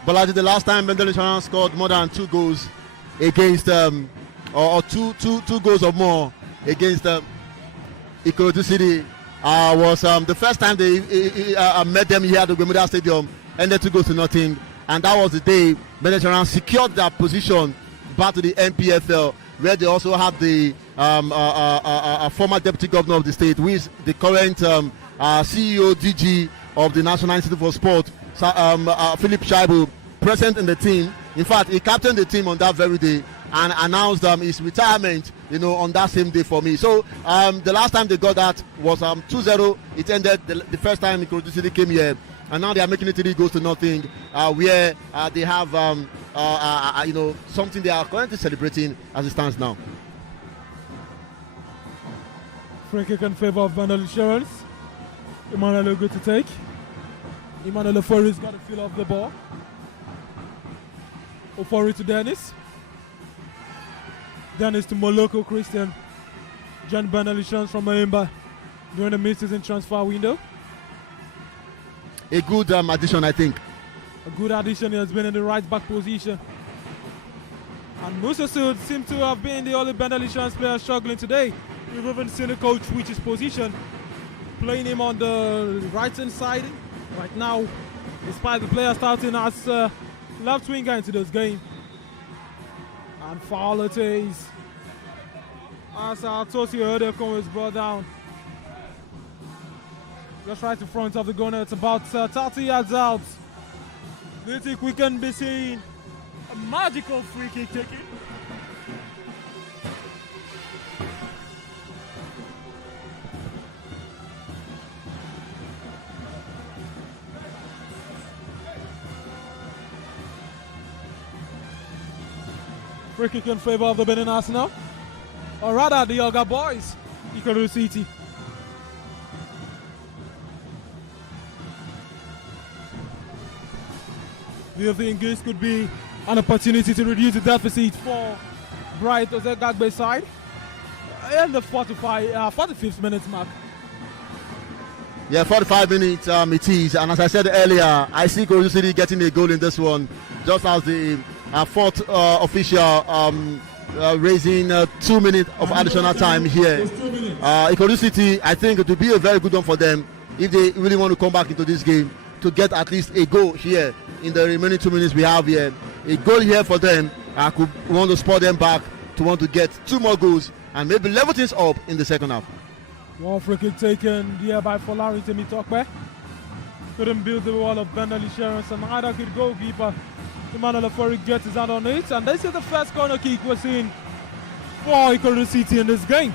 Bolaji, the last time BENDEL Insurance scored more than 2 goals against, or two goals or more against IKORODU City was the first time they met them here at the Gbemudia Stadium, ended 2 goals to nothing, and that was the day BENDEL Insurance secured their position back to the NPFL, where they also have the former deputy governor of the state, who is the current CEO DG of the National Institute for Sport, Philip Shaibu, present in the team. In fact, he captained the team on that very day and announced his retirement, on that same day for me. So the last time they got that was 2-0. It ended the first time IKORODU City came here, and now they are making it 3 goals to nothing, where they have something they are currently celebrating as it stands now. Free kick in favor of BENDEL Insurance. Emmanuel good to take. Emmanuel Ofori's got a feel of the ball. Ofori to Dennis. Dennis to Moloko Christian. John BENDEL Insurance from Maimba during the mid-season transfer window. A good addition, I think. A good addition. He has been in the right back position. And Musa Sud seems to have been the only BENDEL Insurance player struggling today. We've even seen the coach switch his position, playing him on the right-hand side right now, despite the player starting as left winger into this game. And foul it is, as Tosi Odekon is brought down. Just right in front of the goal. It's about 30 yards out. Do you think we can be seeing a magical free kick taken? Free kick in favor of the Benin Arsenal, or rather the Yoga Boys, IKORODU City. Do you think this could be an opportunity to reduce the deficit for Bright Ozegagbe's side? In the 45th minute mark. Yeah, 45 minutes it is. And as I said earlier, I see IKORODU City getting a goal in this one. Just as the fourth official raising 2 minutes of additional time here. IKORODU City, I think it will be a very good one for them if they really want to come back into this game to get at least a goal here in the remaining 2 minutes we have here. A goal here for them could want to spur them back to want to get 2 more goals and maybe level things up in the second half. One free kick taken here by Folari Temitokwe. Couldn't build the wall of BENDEL insurance, and either good goalkeeper Emmanuel Ofori gets his hand on it. And this is the first corner kick we're seeing for IKORODU City in this game.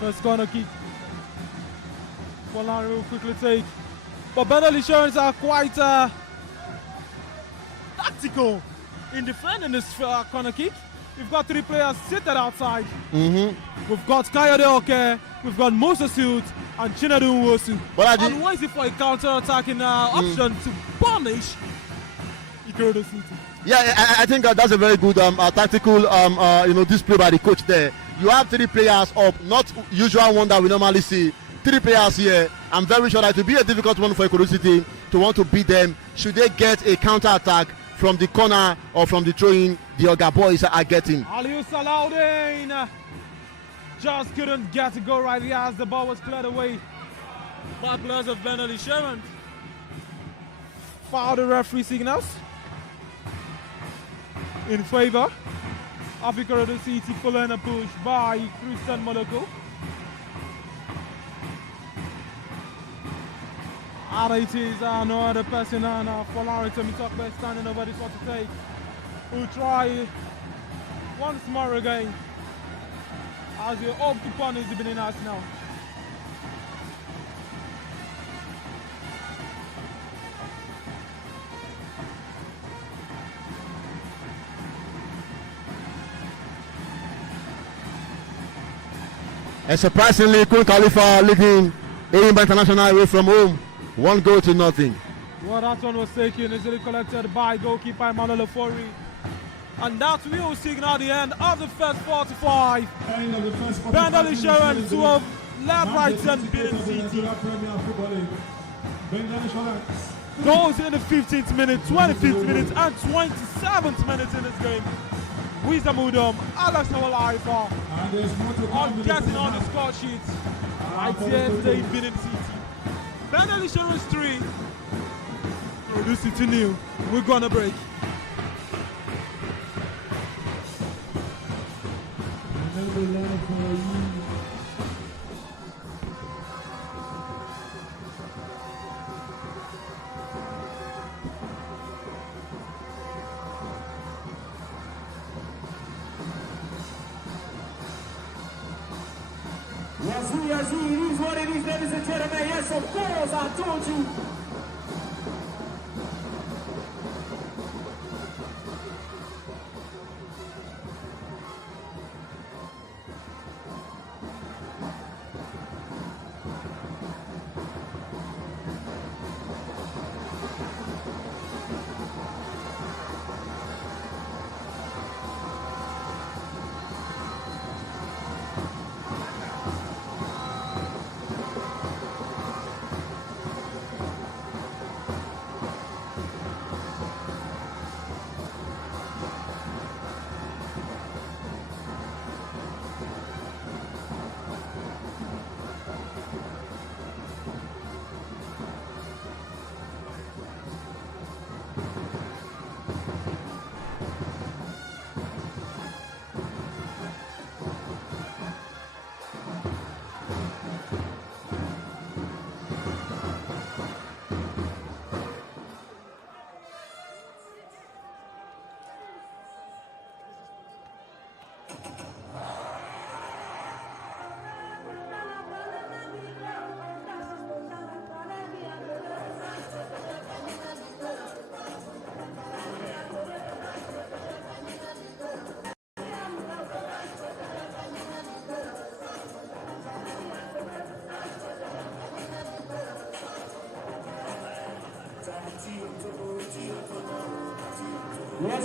First corner kick. Folari will quickly take. But BENDEL insurance are quite tactical in defending this corner kick. We've got 3 players seated outside. We've got Kayode Oke, we've got Moses Suit, and Chinedu Nwosu. And waiting for a counter-attacking option to punish IKORODU City. Yeah, I think that's a very good tactical display by the coach there. You have 3 players up, not usual one that we normally see. 3 players here. I'm very sure that it will be a difficult one for IKORODU City to want to beat them. Should they get a counter-attack from the corner or from the throw-in the Oga boys are getting? Aliou Salaudin just couldn't get to go right here as the ball was cleared away by players of BENDEL insurance. Foul the referee signals in favor of IKORODU City, following a push by Christian Moloko. And it is no other person than Folari Temitokwe standing over this one to take. We'll try once more again as the hope to punish the Beniners now. And surprisingly, Kun Khalifa leading Enyimba International away from home. 1 goal to nothing. Well, that one was taken, easily collected by goalkeeper Emmanuel Ofori. And that will signal the end of the first 45. BENDEL insurance to have left, right, and beaten City. Goals in the 15th minute, 25th minute, and 27th minute in this game. Wisdom Udom, Alex Nawalaifa on getting on the score sheet. Right here today, beating City. BENDEL insurance 3. IKORODU City nil. We're gonna break. Yazoo, it is what it is, ladies and gentlemen. Yes, of course, I told you.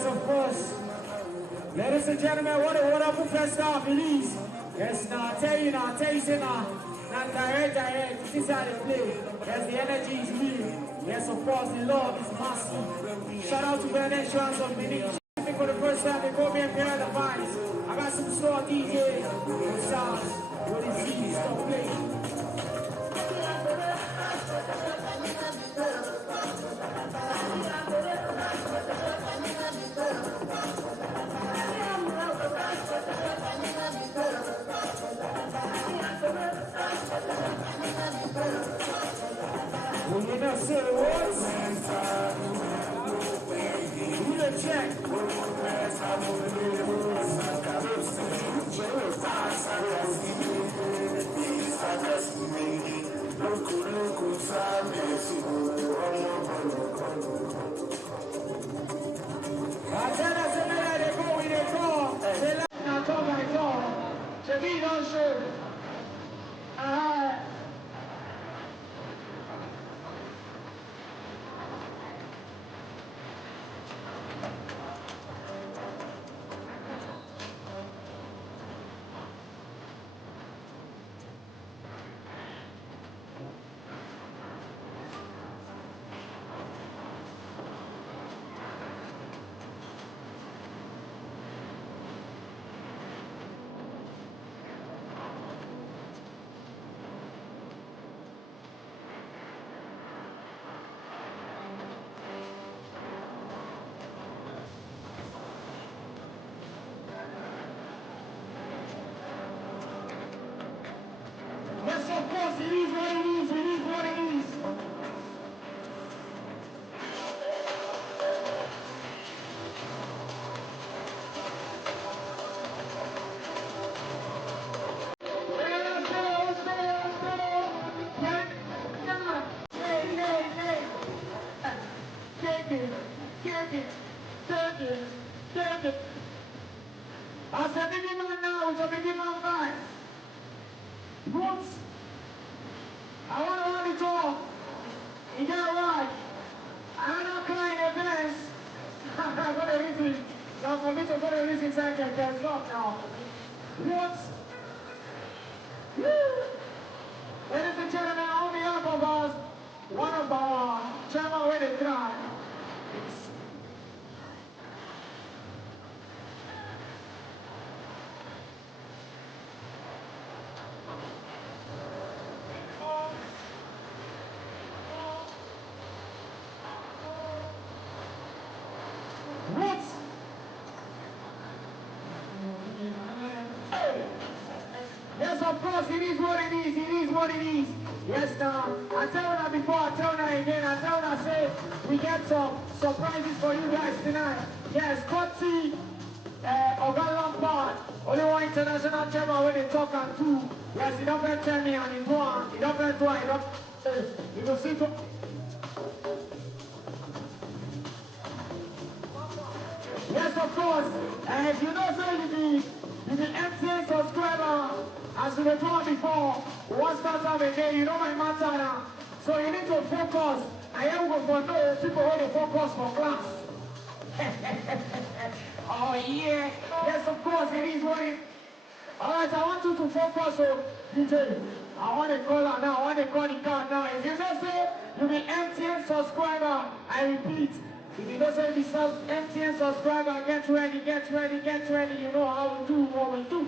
Yes, of course. Ladies and gentlemen, what a wonderful first half it is. Yes, now I tell you, say now. Not direct, this is how they play. Yes, the energy is real. Yes, of course, the love is massive. Shout out to BENDEL of Benin. For the first time, they go me and pair the vibes. I got some store DJs with sounds, with the Z, stop playing. Well, you know, say what? Who the check? Yes, of course, it is what it is, it is what it is. I said, big man now, it's a big man vibe. Roots. I want to run it all. You get it right. I'm not crying in advance. I'm going to listen. Now for me to go to listen second, there's not now. Roots. Woo. Ladies and gentlemen, on behalf of us, one of our chairman with the drive. Yes, of course, it is what it is, it is what it is. Yes, now, I tell her before, I tell her again, I tell her, I say, we get some surprises for you guys tonight. Yes, Scotty, Ogalan Band, only one international chairman when they talk and two. Yes, he don't tell me and he's one, he don't do it, he don't, you will see from... Yes, of course, if you know say you be MTN subscriber, as we were told before, one start of a day, you know my matter now. So you need to focus. I am going to know people where they focus for class. Oh yeah. Yes, of course, it is what it. Alright, I want you to focus on DJ. I want to call her now, I want to call the card now. If you just say you be MTN subscriber, I repeat. If you don't say be MTN subscriber, get ready, get ready, get ready. You know how we do what we do.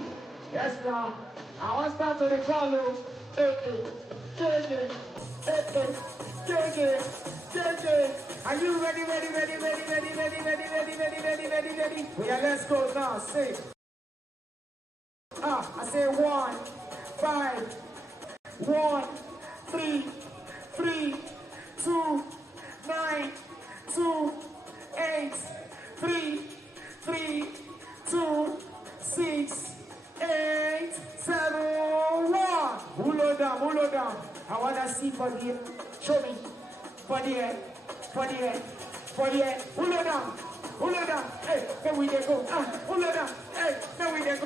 Yes, now. I want to start to the call. Are you ready? Yeah, let's go now. Say. I say 1, 5, 1, 3, 3, 2, 9, 2, 8, 3, 3, 2, 6, 8, 7, 1. Pull down. I want to see for the show me. For the Pull it down. Hey, there we go. Pull it down. Hey, there we go.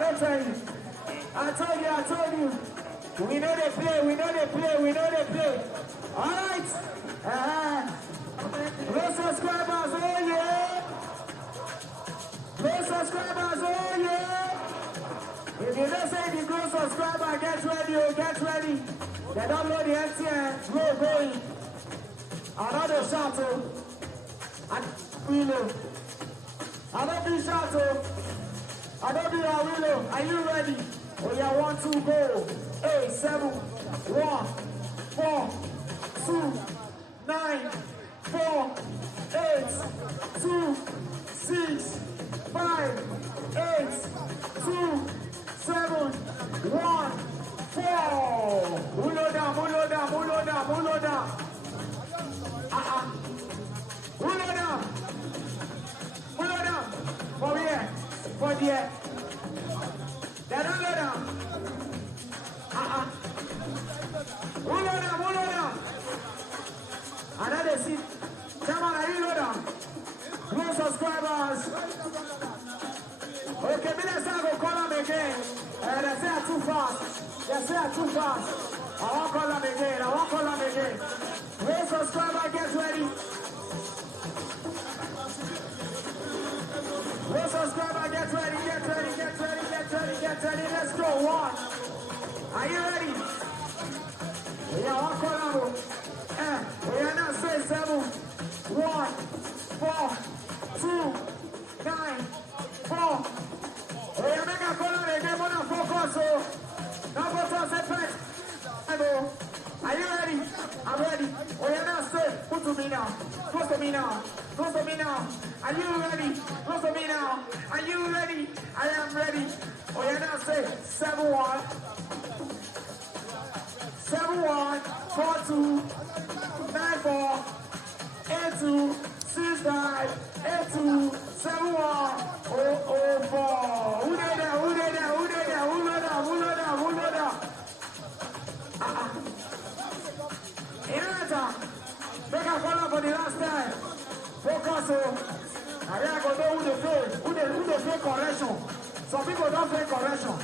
Don't try it. I told you. We know they play. All right. Let's say the grow subscriber, get ready, oh, get ready. They download the MTN, go going. Another shot, oh. And Willow. Another shot, oh. Another Willow. Are you ready? Oh, yeah, 1, 2, go. 8, 7, 1, 4, 2, 9, 4, 8, 2, 6, 5, 8, 2, 7, 1, 4. Mulo down, mulo down, mulo down, mulo down. Mulo down. Mulo down. For here. For here. They don't go down. Mulo down, mulo down. Another seat. Come on, are you low down? No subscribers. Okay, let's go call them again. They say I'm too fast. They say I'm too fast. I won't call them again. I won't call them again. No subscriber, get ready. No subscriber, get ready, get ready, get ready, get ready, get ready. Let's go. 1. Are you ready? Yeah, I won't call them. We are now saying 7, 1, 4, 2, 9, 4. We are making a call again. More than focus. So now go to us. Are you ready? I'm ready. We are now saying, put to me now. Close to me now. Close to me now. Are you ready? Close to me now. Are you ready? I am ready. We are now saying 7, 1, 7, 1, 4, 2, 9, 4, 8, 2, 6, 5, 8, 2, 7, 1, 0, 4. Who did that? Who did that? Who did that? Who did that? Who did that? Who did that? Inata, make a follow for the last time. Focus, oh. I don't know who they fake. Who they fake correction. Some people don't fake correction.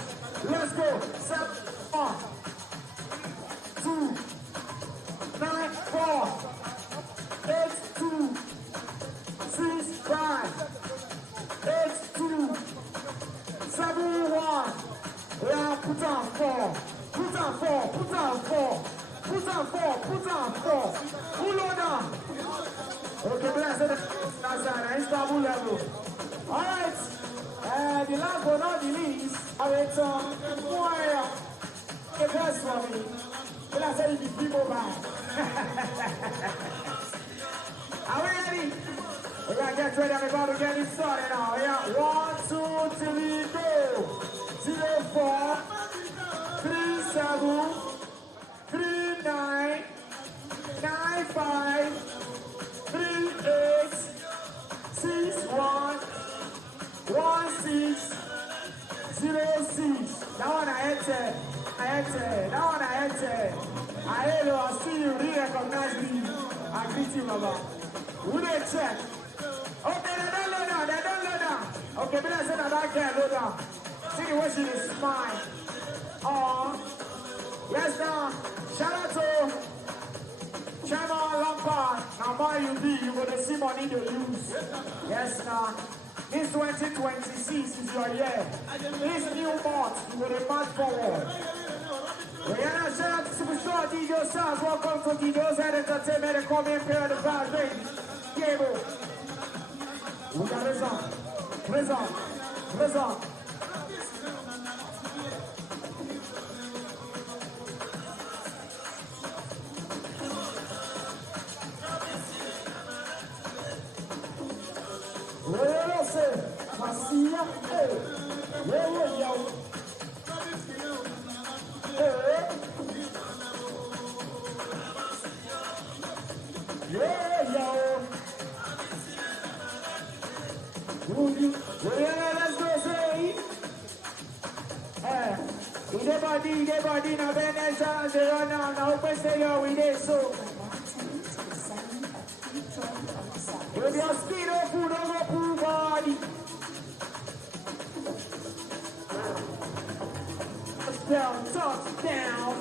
Let's go. 7, 1, 2, 9, 4, 8, 2, 6, 5, 8, 2, 7, 1. Yeah, put on 4. Put on 4. Put on 4. Put on 4. Put on 4. Pull on down. Okay, bless it. That's an Istanbul level. All right. The last but not the least, I will more a verse for me. Will I say the people back? Are we ready? We gotta get ready. I'm about to get it started now. Yeah. 1, 2, 3, go. 0, 4, 3, 7, 3, 9, 9, 5, 3, 8, 6, 1, 1, 6, 0, 6. That one I enter. That one I enter. I hello, I see you, re-recognize me. I greet you, Baba. Who they check? Okay, they don't load down, they don't load down. Okay, but I said that I can't load down. See the way she is smile. Oh, yes, now, shout out to Chairman Lampard. Now, why you be, you gonna see money to use. Yes, now. This 2026 is your year. This new month, you will march forward. We are now shout out to Superstar DJ Stars. Welcome to DJ's Entertainment and coming period of God, baby. Cable. We got Rizon. Rizon. Rizon. Macia, hey, yo, hey, yo, let's go, say, they body, now, BENDEL, they run now, open say, yo, we did so. With your speed of food, over pool body. Touchdown, touchdown.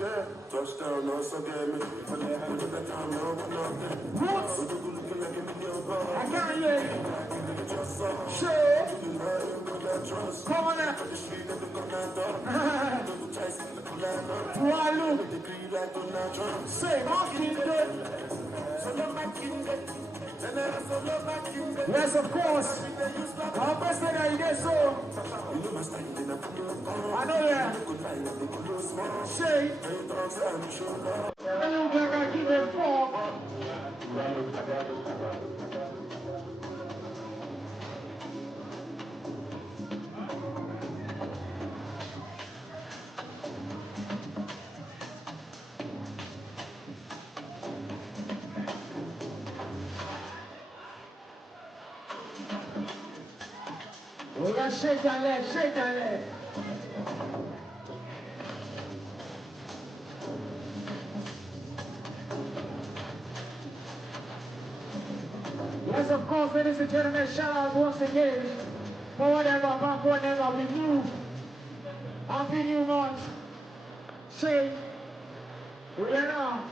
Yeah, touchdown, no, so get me. For the hand of the time, no, no. What? I can't hear you. Sure. Come on now. Walu. Say, yes, of course. Our best thing I guess so. I know that. Say. We're gonna shake that leg, shake that leg. Yes, of course, ladies and gentlemen, shout out once again for whatever, whatever we move. Happy New Month. Say, we are now.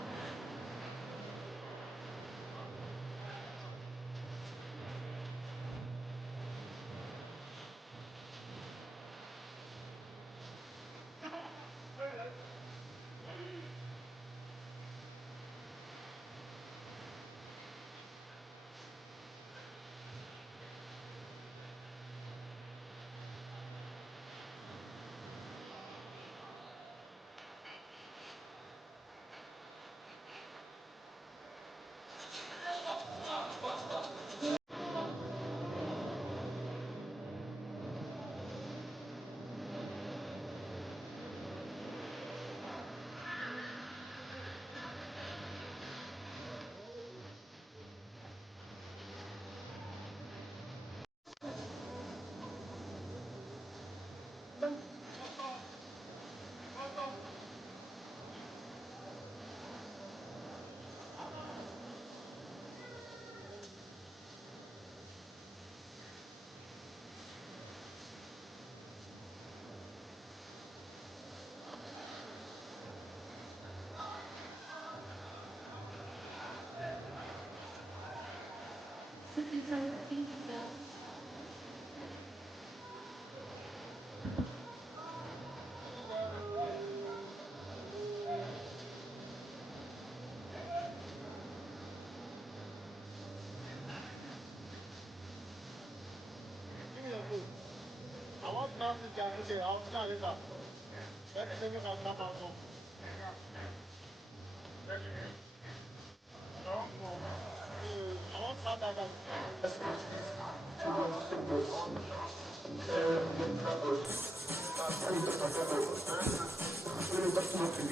I want nothing to say. I'll start it up. Let's think about that. I want something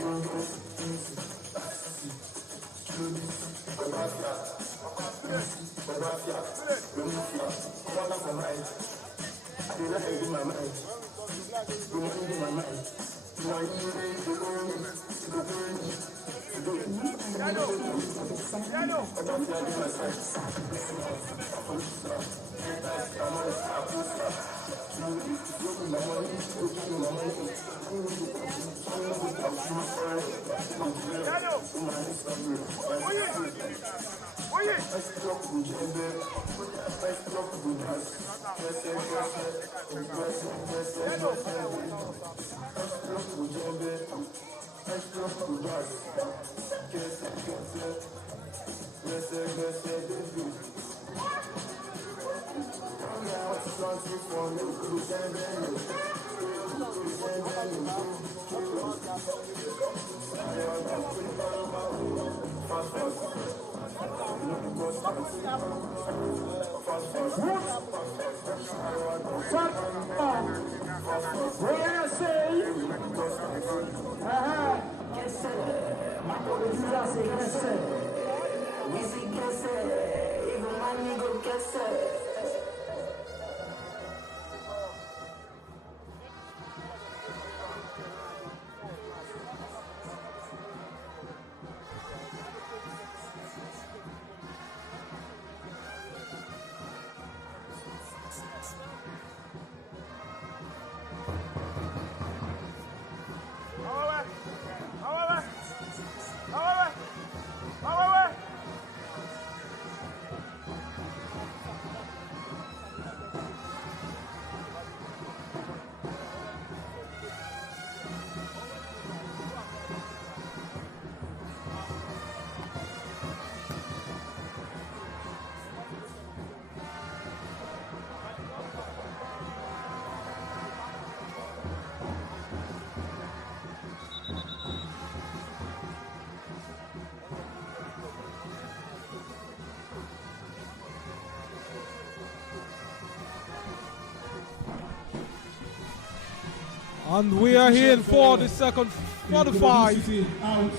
And we are here for the second 45 out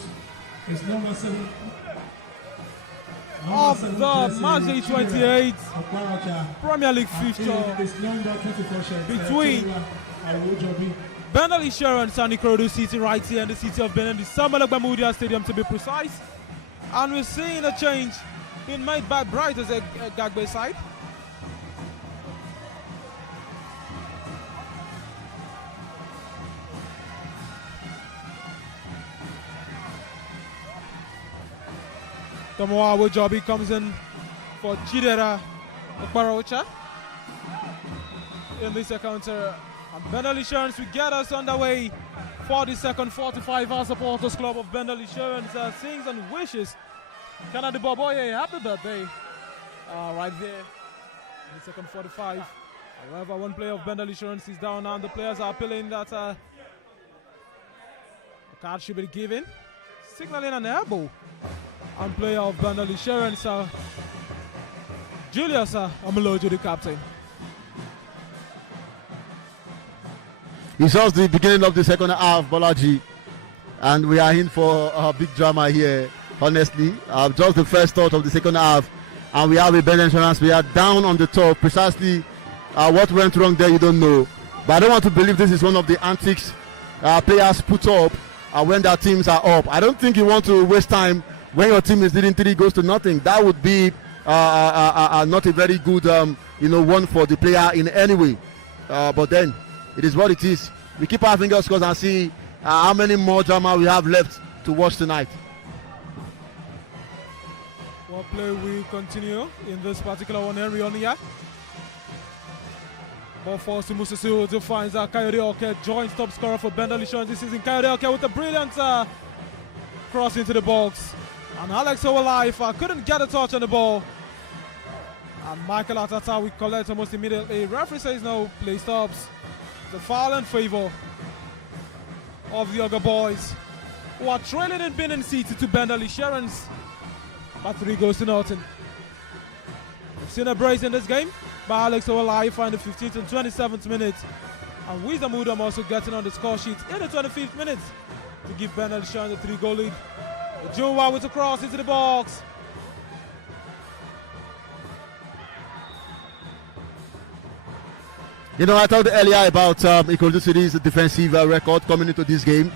is number 7 of the Matchday 28 Premier League fixture between BENDEL Insurance and IKORODU City right here in the city of Benin, the Samuel Agbamudia Stadium to be precise. And we're seeing a change being made by Brighton's Gagbe side. Tomoawo Jobi comes in for Chidera Okparocha in this encounter. And BENDEL Insurance will get us underway for the second 45. Our supporters club of BENDEL Insurance sings and wishes Canada Boboye happy birthday right there in the second 45. However, one player of BENDEL Insurance is down and the players are appealing that the card should be given, signaling an elbow. And player of BENDEL Insurance, Julius Amelojo, the captain. It's just the beginning of the second half, Bolaji, and we are in for a big drama here, honestly. Just the first thought of the second half, and we have a BENDEL Insurance. We are down on the top. Precisely what went wrong there, you don't know. But I don't want to believe this is one of the antics players put up when their teams are up. I don't think you want to waste time when your team is leading 3-0. That would be not a very good one for the player in any way. But then it is what it is. We keep our fingers crossed and see how many more drama we have left to watch tonight. Well, play will continue in this particular one, Henry Onia. Ball forced to Musasiu to find Coyote Oke, joint top scorer for BENDEL Insurance this season. Coyote Oke with a brilliant cross into the box. And Alex Owalife couldn't get a touch on the ball. And Michael Atata will collect almost immediately. Referee says no, play stops. The foul in favor of the Younger Boys, who are trailing in Benin City to BENDEL Insurance by 3-0. We've seen a brace in this game by Alex Owalife in the 15th and 27th minute. And Wisdom Udom also getting on the score sheet in the 25th minute to give BENDEL Insurance a 3-goal lead. Jua with a cross into the box. You know, I talked earlier about IKORODU City's defensive record coming into this game,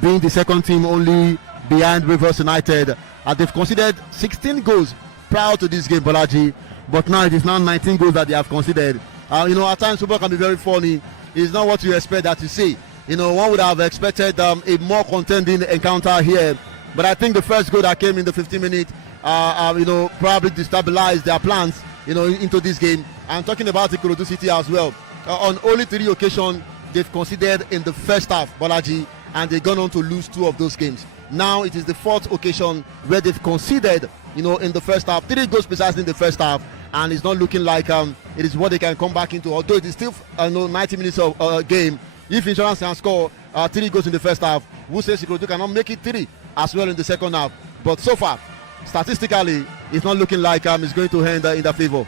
being the second team only behind Rivers United. They've conceded 16 goals prior to this game, Bolaji, but now it is now 19 goals that they have conceded. At times football can be very funny. It's not what you expect that you see. One would have expected a more contending encounter here. But I think the first goal that came in the 15 minutes, probably destabilized their plans, into this game. I'm talking about IKORODU City as well. On only 3 occasions, they've conceded in the first half, Bolaji, and they've gone on to lose 2 of those games. Now it is the 4th occasion where they've conceded, in the first half. 3 goals precisely in the first half, and it's not looking like it is what they can come back into. Although it is still 90 minutes of game. If Insurance can score 3 goals in the first half, who says IKORODU cannot make it 3 as well in the second half? But so far, statistically, it's not looking like it's going to end in their favor.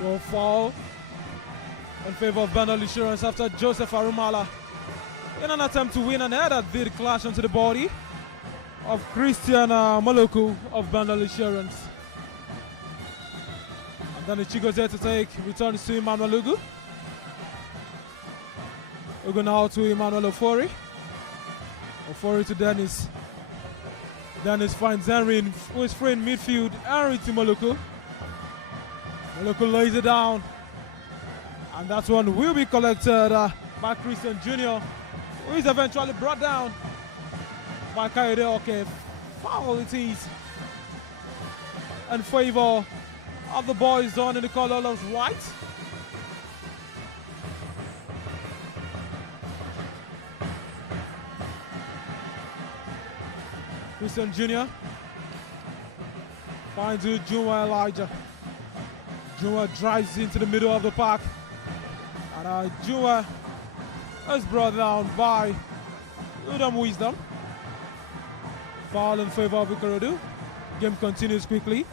Well, foul in favor of BENDEL Insurance after Joseph Arumala in an attempt to win an header did clash onto the body of Christian Maloku of BENDEL Insurance. And then Ichigo's there to take, returns to Emmanuel Ugu. Ugu now to Emmanuel Ofori. Ofori to Dennis. Dennis finds Henry, who is free in midfield. Henry to Maloku. Maloku lays it down. And that one will be collected by Christian Jr., who is eventually brought down by Coyote Oke. Foul it is in favor of the boys on in the color of white. Christian Jr. finds Juma Elijah. Juma drives into the middle of the park. And Juma is brought down by Udom Wisdom. Foul in favor of IKORODU. Game continues quickly.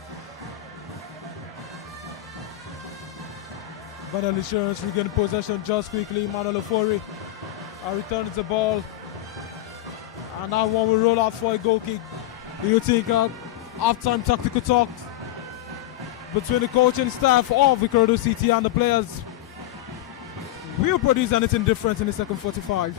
BENDEL Insurance regain possession just quickly. Emmanuel Ofori returns the ball. And that one will roll out for a goal kick. Do you think half-time tactical talk between the coaching staff of IKORODU City and the players will produce anything different in the second 45?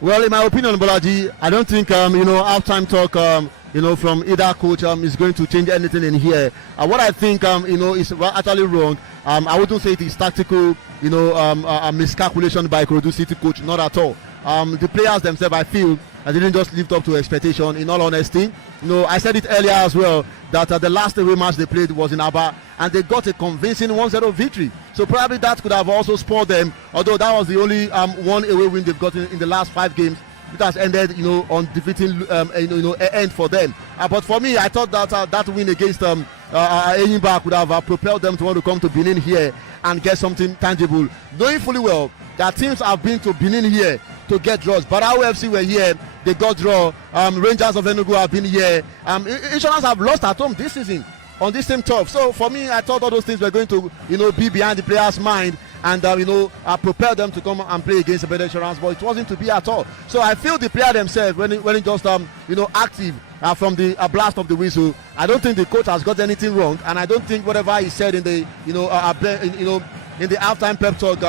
Well, in my opinion, Bolaji, I don't think half-time talk from either coach is going to change anything in here. What I think is actually wrong. I wouldn't say it is tactical, a miscalculation by IKORODU City coach, not at all. The players themselves, I feel, didn't just live up to expectation. In all honesty, I said it earlier as well that the last away match they played was in Aba, and they got a convincing 1-0 victory. So probably that could have also spoiled them. Although that was the only one away win they've gotten in the last 5 games. It has ended, on defeating, end for them. But for me, I thought that that win against Enyimba could have propelled them to want to come to Benin here and get something tangible, knowing fully well that teams have been to Benin here to get draws. But our FC were here, they got draw. Rangers of Enugu have been here. Insurance have lost at home this season on this same turf. So for me, I thought all those things were going to, be behind the players' mind and propel them to come and play against the BENDEL Insurance, but it wasn't to be at all. So I feel the player themselves when it just active from the blast of the whistle. I don't think the coach has got anything wrong, and I don't think whatever he said in the in the halftime pep talk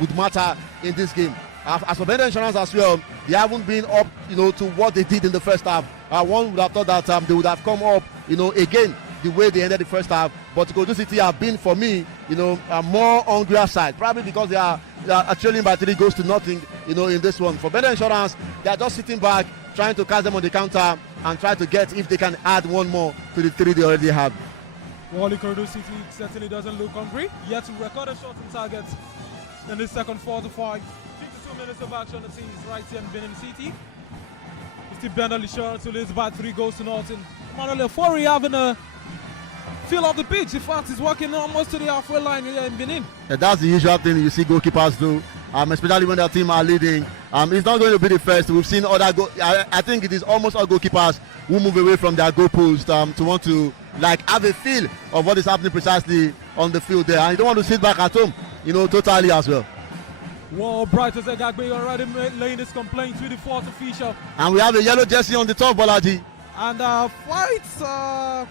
would matter in this game. As for BENDEL Insurance as well, they haven't been up to what they did in the first half. One would have thought that they would have come up again the way they ended the first half, but IKORODU City have been, for me, a more hungrier side, probably because they are trailing by 3 goals to nothing, in this one. For BENDEL Insurance, they are just sitting back, trying to catch them on the counter and try to get if they can add one more to the 3 they already have. Well, IKORODU City certainly doesn't look hungry, yet to record a shot on target in the second 45. 52 minutes of action it seems right here in Benin City. It's the BENDEL Insurance who leads by 3 goals to nothing. Manuel Ofori having a feel of the pitch. In fact, he's walking almost to the halfway line here in Benin. Yeah, that's the usual thing you see goalkeepers do, especially when their team are leading. It's not going to be the first. We've seen other I think it is almost all goalkeepers who move away from their goal post to want to have a feel of what is happening precisely on the field there, and you don't want to sit back at home, totally as well. Well, Brighton Zegagbe already laying his complaints with the 4th official. And we have a yellow jersey on the top, Bolaji. And fights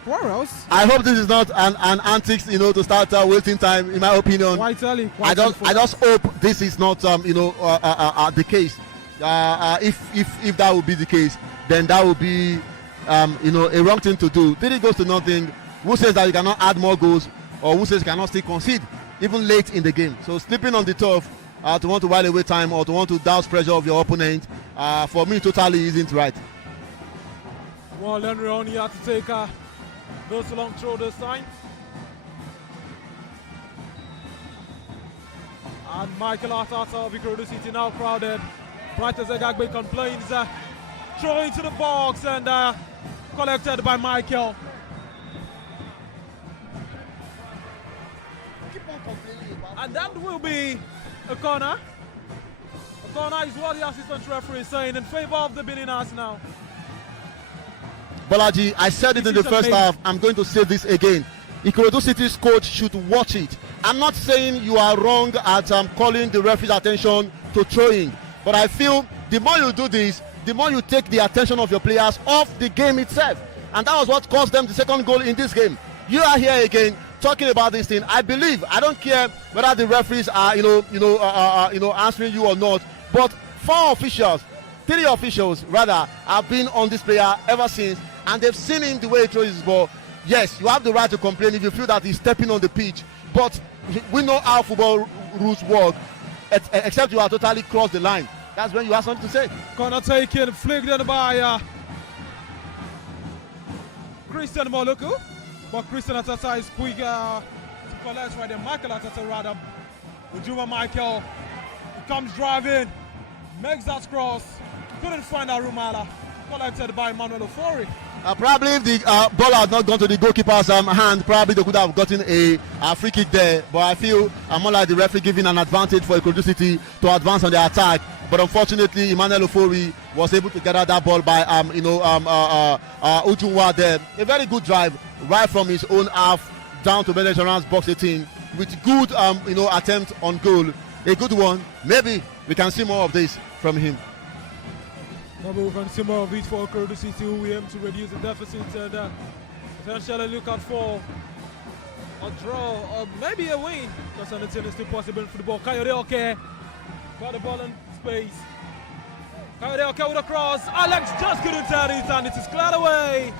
quarrels. I hope this is not an antics, to start waiting time. In my opinion, quite early. I just hope this is not, the case. If that would be the case, then that would be, a wrong thing to do. 3 goals to nothing. Who says that you cannot add more goals, or who says you cannot still concede, even late in the game? So sleeping on the turf to want to while away time or to want to douse pressure of your opponent, for me, totally isn't right. Well, Henry only had to take those long throw this time. And Michael Artata of IKORODU City now crowded. Brighton Zegagbe complains. Throw into the box and collected by Michael. And that will be a corner. A corner is what the assistant referee is saying in favor of the Beniners now. Bolaji, I said it in the first half. I'm going to say this again. IKORODU City's coach should watch it. I'm not saying you are wrong at calling the referee's attention to throwing, but I feel the more you do this, the more you take the attention of your players off the game itself, and that was what caused them the second goal in this game. You are here again talking about this thing. I believe, I don't care whether the referees are answering you or not, but 3 officials rather have been on this player ever since, and they've seen him the way he throws his ball. Yes, you have the right to complain if you feel that he's stepping on the pitch, but we know how football rules work, except you are totally crossed the line. That's when you have something to say. Corner taken, flicked in by Christian Moluku, but Christian Atata is quick to collect right there. Michael Atata rather. Ujuma Michael, he comes driving, makes that cross, couldn't find Arumala, collected by Manuel Ofori. Probably if the ball had not gone to the goalkeeper's hand, probably they could have gotten a free kick there. But I feel more like the referee giving an advantage for IKORODU City to advance on the attack. But unfortunately, Emmanuel Ofori was able to gather that ball by Ujunwa there. A very good drive right from his own half down to BENDEL Insurance box 18 with good attempt on goal. A good one. Maybe we can see more of this from him. Maybe we can see more of it for IKORODU City, who we aim to reduce the deficit and potentially look out for a draw or maybe a win, because anything is still possible in football. Kayode Oke got the ball in space. Kayode Oke with a cross. Alex just couldn't turn it and it is cleared away.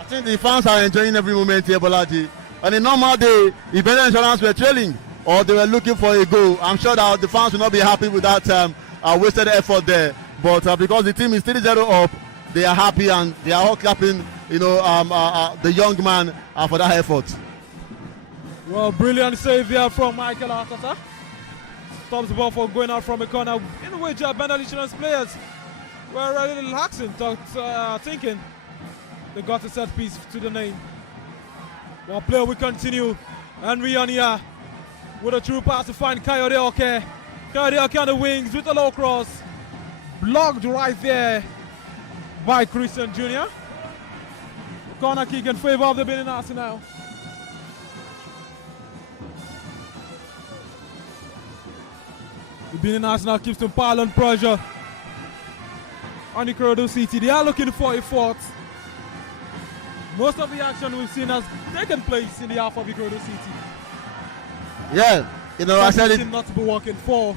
I think the fans are enjoying every moment here, Bolaji. On a normal day, if BENDEL Insurance were trailing or they were looking for a goal, I'm sure that the fans will not be happy with that wasted effort there. But because the team is 3-0 up, they are happy and they are all clapping, the young man for that effort. Well, brilliant save there from Michael Arteta. Stops the ball from going out from a corner, in which BENDEL Insurance players were really relaxing, thinking they got a set piece to the name. Well, play will continue. Henry on here with a true pass to find Kayode Oke. Kayode Oke on the wings with a low cross. Blocked right there by Christian Jr. Corner kick in favor of the Benin Arsenal. The Benin Arsenal keeps some pile on pressure on IKORODU City. They are looking for a fourth. Most of the action we've seen has taken place in the half of IKORODU City. Yeah, I said it. Not to be working for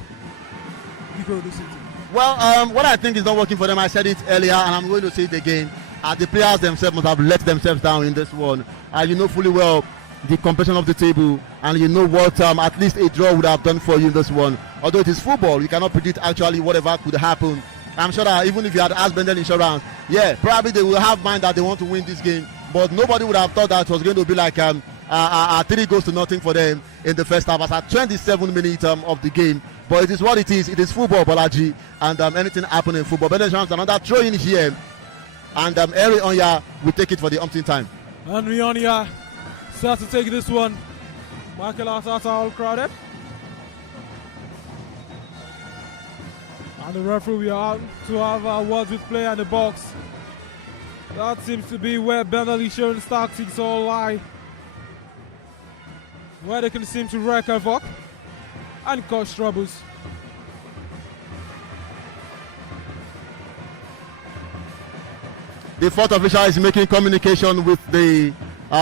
IKORODU City. Well, what I think is not working for them, I said it earlier, and I'm going to say it again. The players themselves must have let themselves down in this one. You know fully well the competition of the table, and you know what at least a draw would have done for you in this one. Although it is football, you cannot predict actually whatever could happen. I'm sure that even if you had asked BENDEL Insurance, yeah, probably they will have mind that they want to win this game. But nobody would have thought that it was going to be like 3-0 for them in the first half. As at 27 minutes of the game. But it is what it is. It is football, Bolaji, and anything happen in football. BENDEL Insurance another throw in here, and Henry Onya will take it for the umpteenth time. Henry Onya starts to take this one. Michael Arteta all crowded. And the referee will have to have words with player in the box. That seems to be where BENDEL Insurance tactics all lie. Where they can seem to wreak havoc and cause troubles. The fourth official is making communication with the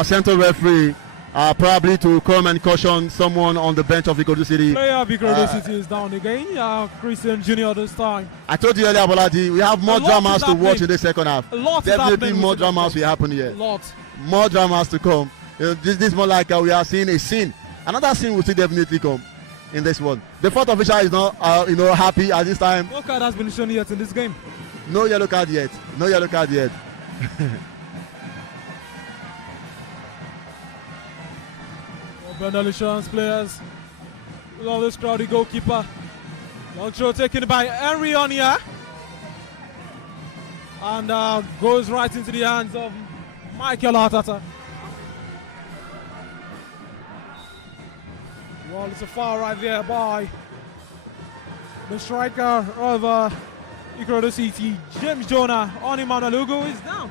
central referee, probably to come and caution someone on the bench of IKORODU City. Player of IKORODU City is down again. Christian Jr. this time. I told you earlier, Bolaji, we have more dramas to watch in the second half. Definitely more dramas will happen here. More dramas to come. This is more like we are seeing a scene. Another scene will still definitely come in this one. The fourth official is not, happy at this time. No card has been shown yet in this game. No yellow card yet. No yellow card yet. BENDEL Insurance players. Love this crowd, the goalkeeper. Long throw taken by Henry Onya. And goes right into the hands of Michael Arteta. Well, it's a foul right there by the striker of IKORODU City, James Jonah. On Emmanuel Ugo is down.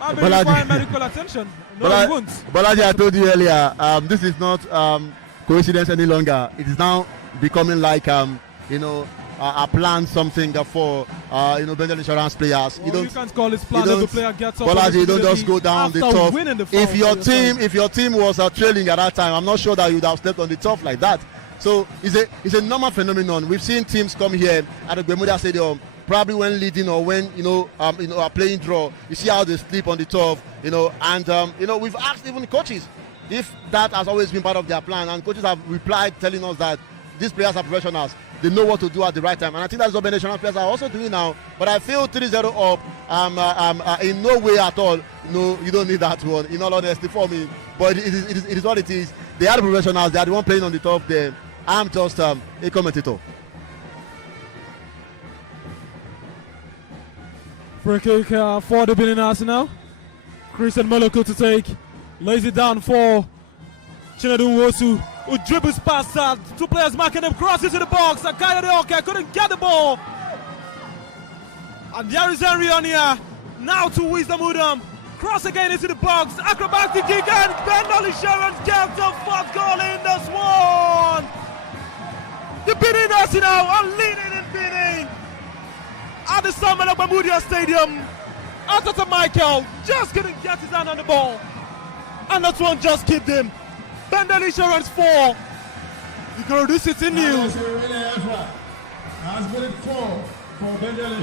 I've been requiring medical attention. No, he won't. Bolaji, I told you earlier, this is not coincidence any longer. It is now becoming like, a plan something for, BENDEL Insurance players. Well, you can't call it plan if the player gets up. Bolaji, you don't just go down the top. If your team was trailing at that time, I'm not sure that you would have slept on the top like that. So it's a normal phenomenon. We've seen teams come here at the Bermuda Stadium, probably when leading or when are playing draw. You see how they sleep on the top, and we've asked even coaches if that has always been part of their plan, and coaches have replied telling us that these players are professionals. They know what to do at the right time, and I think that's what BENDEL Insurance players are also doing now. But I feel 3-0 up. In no way at all. No, you don't need that one. In all honesty, for me, but it is what it is. They are the professionals. They are the one playing on the top there. I'm just a commentator. Free kick for the Benin Arsenal. Christian Moloko to take. Lays it down for Chinedu Nwosu, who dribbles past two players marking him, crosses to the box. And Kayode Oke couldn't get the ball. And there is Henry on here. Now to Wisdom Udom. Cross again into the box. Acrobatic kick and BENDEL Insurance gets the fourth goal in this one. The Benin National are leading and beating at the Samuel Ogbamudia Stadium. Atata Michael just couldn't get his hand on the ball. And that one just kicked him. BENDEL Insurance 4. IKORODU City new.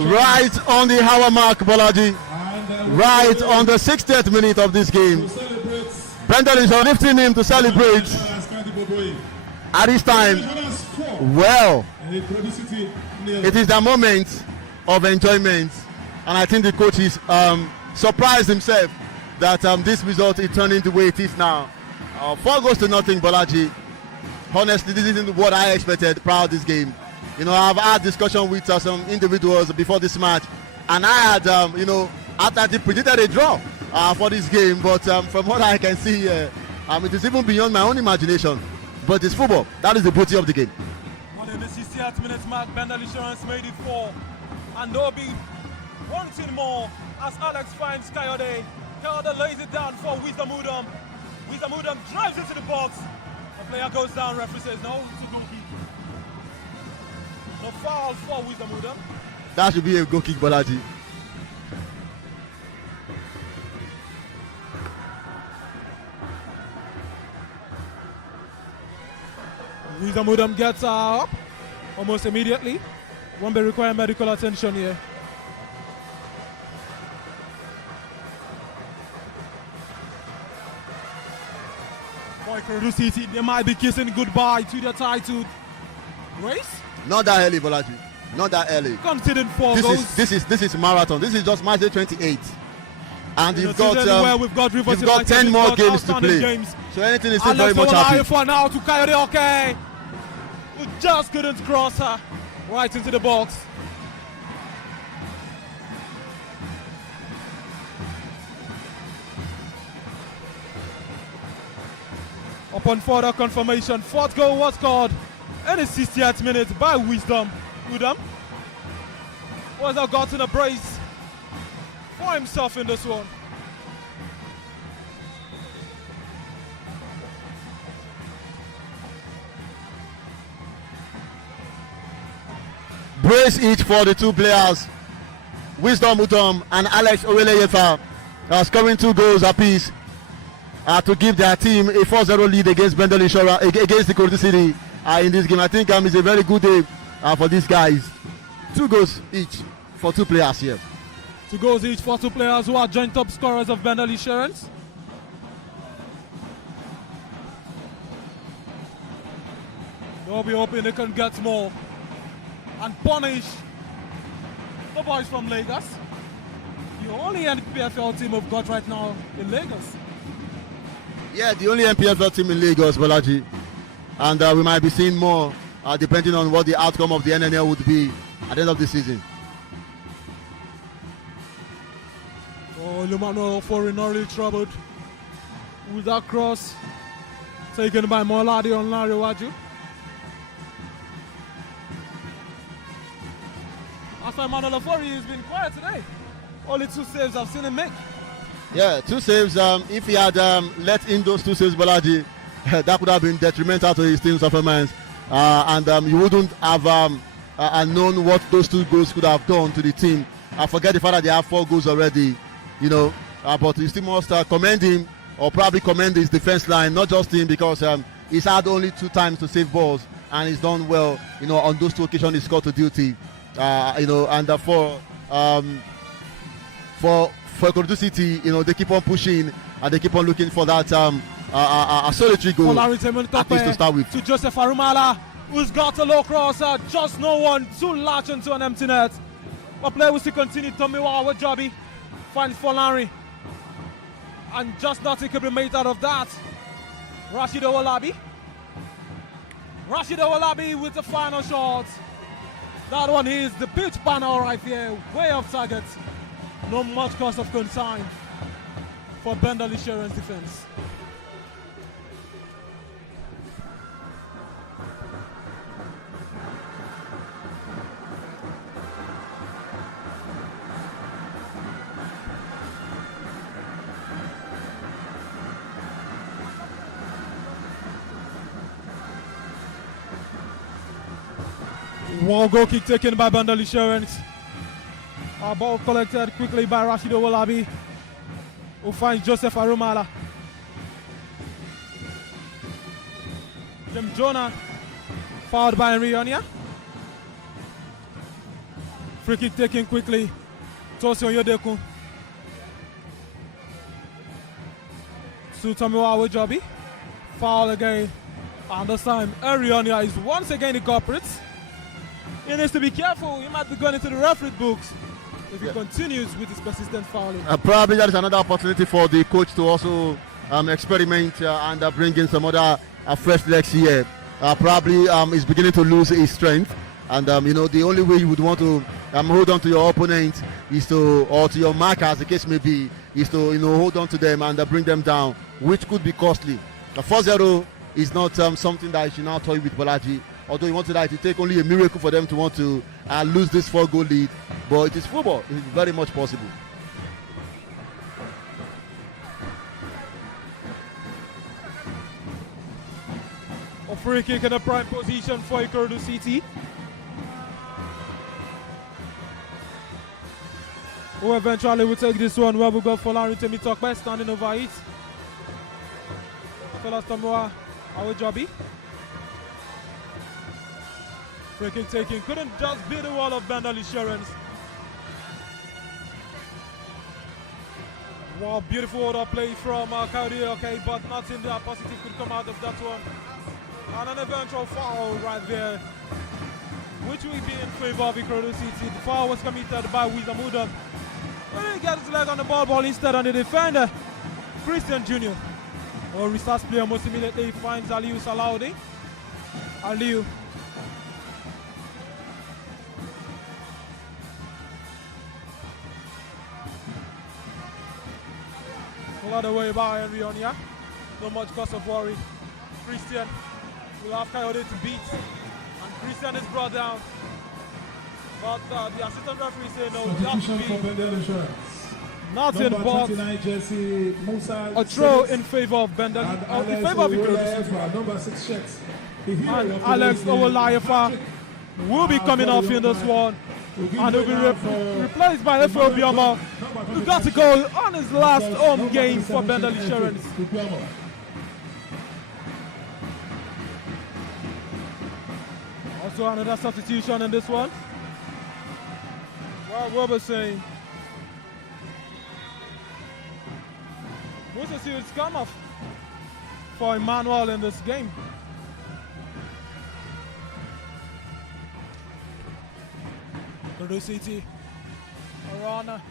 Right on the hour mark, Bolaji. Right on the 60th minute of this game. BENDEL is lifting him to celebrate. At this time, well, it is the moment of enjoyment. And I think the coach is surprised himself that this result is turning the way it is now. 4 goals to nothing, Bolaji. Honestly, this isn't what I expected prior to this game. You know, I've had discussion with some individuals before this match, and I had, after predicted a draw for this game. But from what I can see here, it is even beyond my own imagination. But it's football. That is the beauty of the game. Well, in the 68th minute mark, BENDEL Insurance made it 4. And there'll be one thing more as Alex finds Kayode. Kayode lays it down for Wisdom Udom. Wisdom Udom drives into the box. The player goes down, referee says no to goal kick. No foul for Wisdom Udom. That should be a goal kick, Bolaji. Wisdom Udom gets up almost immediately. Won't be requiring medical attention here. For IKORODU City, they might be kissing goodbye to their title race. Not that early, Bolaji. Not that early. Conceding 4 goals. This is marathon. This is just match day 28. And you've got 10 more games to play. Games. So anything is still very much happy. For now to Kayode Oke, who just couldn't cross her right into the box. Upon further confirmation, 4th goal was scored in the 60th minute by Wisdom Udom, who has now gotten a brace for himself in this one. Brace each for the 2 players. Wisdom Udom and Alex Oweleyefa are scoring 2 goals apiece to give their team a 4-0 lead against BENDEL Insurance, against the IKORODU City in this game. I think it's a very good day for these guys. 2 goals each for 2 players here. 2 goals each for 2 players who are joint top scorers of BENDEL Insurance. They'll be hoping they can get more and punish the boys from Lagos. The only NPFL team we've got right now in Lagos. Yeah, the only NPFL team in Lagos, Bolaji. And we might be seeing more depending on what the outcome of the NNL would be at the end of the season. Oh, Lumano Forinori troubled with that cross taken by Molade on Lariwaju. After Emmanuel Ofori has been quiet today. Only 2 saves I've seen him make. Yeah, 2 saves. If he had let in those 2 saves, Bolaji, that would have been detrimental to his team's performance. And you wouldn't have known what those 2 goals could have done to the team. I forget the fact that they have 4 goals already, but you still must commend him, or probably commend his defense line, not just him, because he's had only 2 times to save balls, and he's done well, on those 2 occasions he scored to duty. And for IKORODU City, they keep on pushing and they keep on looking for that a solitary goal at least to start with. To Joseph Arumala, who's got a low crosser, just no one to latch into an empty net. But play will still continue. Tomiwa Wajabi finds Folari, and just nothing can be made out of that. Rashid Owolabi with the final shot. That one is the pitch panel right there, way off target. No much cause of concern for BENDEL Insurance defense. One goal kick taken by BENDEL Insurance. Our ball collected quickly by Rashid Owolabi, who finds Joseph Arumala. Jim Jonah fouled by Henry Onia. Free kick taken quickly. Tosin Oyedeku. Sutomiwa Awojobi. Foul again. And this time, Henry Onia is once again the culprit. He needs to be careful. He might be going into the referee books if he continues with his persistent fouling. Probably that is another opportunity for the coach to also experiment and bring in some other fresh legs here. Probably is beginning to lose his strength, and the only way you would want to hold on to your opponent is to, or to your marker as the case may be, is to hold on to them and bring them down, which could be costly. The 4-0 is not something that you should now toy with Bolaji. Although you want to that, it take only a miracle for them to want to lose this 4-goal lead, but it is football. It is very much possible. A free kick in a prime position for IKORODU City, who eventually will take this one, where we got Folari Temitokpe standing over it. Tola Tomoa Awojobi. Free kick taken, couldn't just beat the wall of BENDEL Insurance. Wow, beautiful order play from Kaudi, okay, but nothing that positive could come out of that one. And an eventual foul right there, which will be in favor of IKORODU City. The foul was committed by Wizamudam. He didn't get his leg on the ball instead on the defender, Christian Jr. Or resource player almost immediately finds Aliu Salaudi. Aliu. Pulled away by Henry Onia. Not much cause of worry. Christian will have Coyote to beat. And Christian is brought down. But the assistant referee said no, it has to be nothing but a throw in favor of BENDEL, in favor of IKORODU. Number 6 shirts. And Alex Owolayefa will be coming off in this one. And will be replaced by Efe Obioma, who got a goal on his last home game for BENDEL Insurance. Also another substitution in this one. What we're saying, Musa Seals come off for Emmanuel in this game. IKORODU City around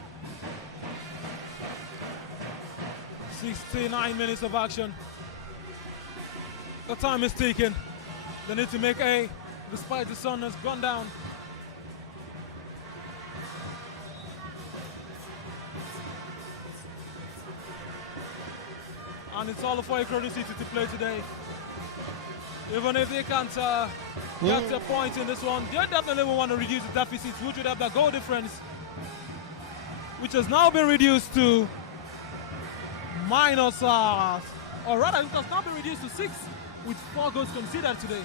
69 minutes of action. The time is taken. They need to make A, despite the sun has gone down. And it's all for IKORODU City to play today. Even if they can't get a point in this one, they definitely will want to reduce the deficit, which would have the goal difference, which has now been reduced to minus, or rather, it has now been reduced to 6, with 4 goals conceded today.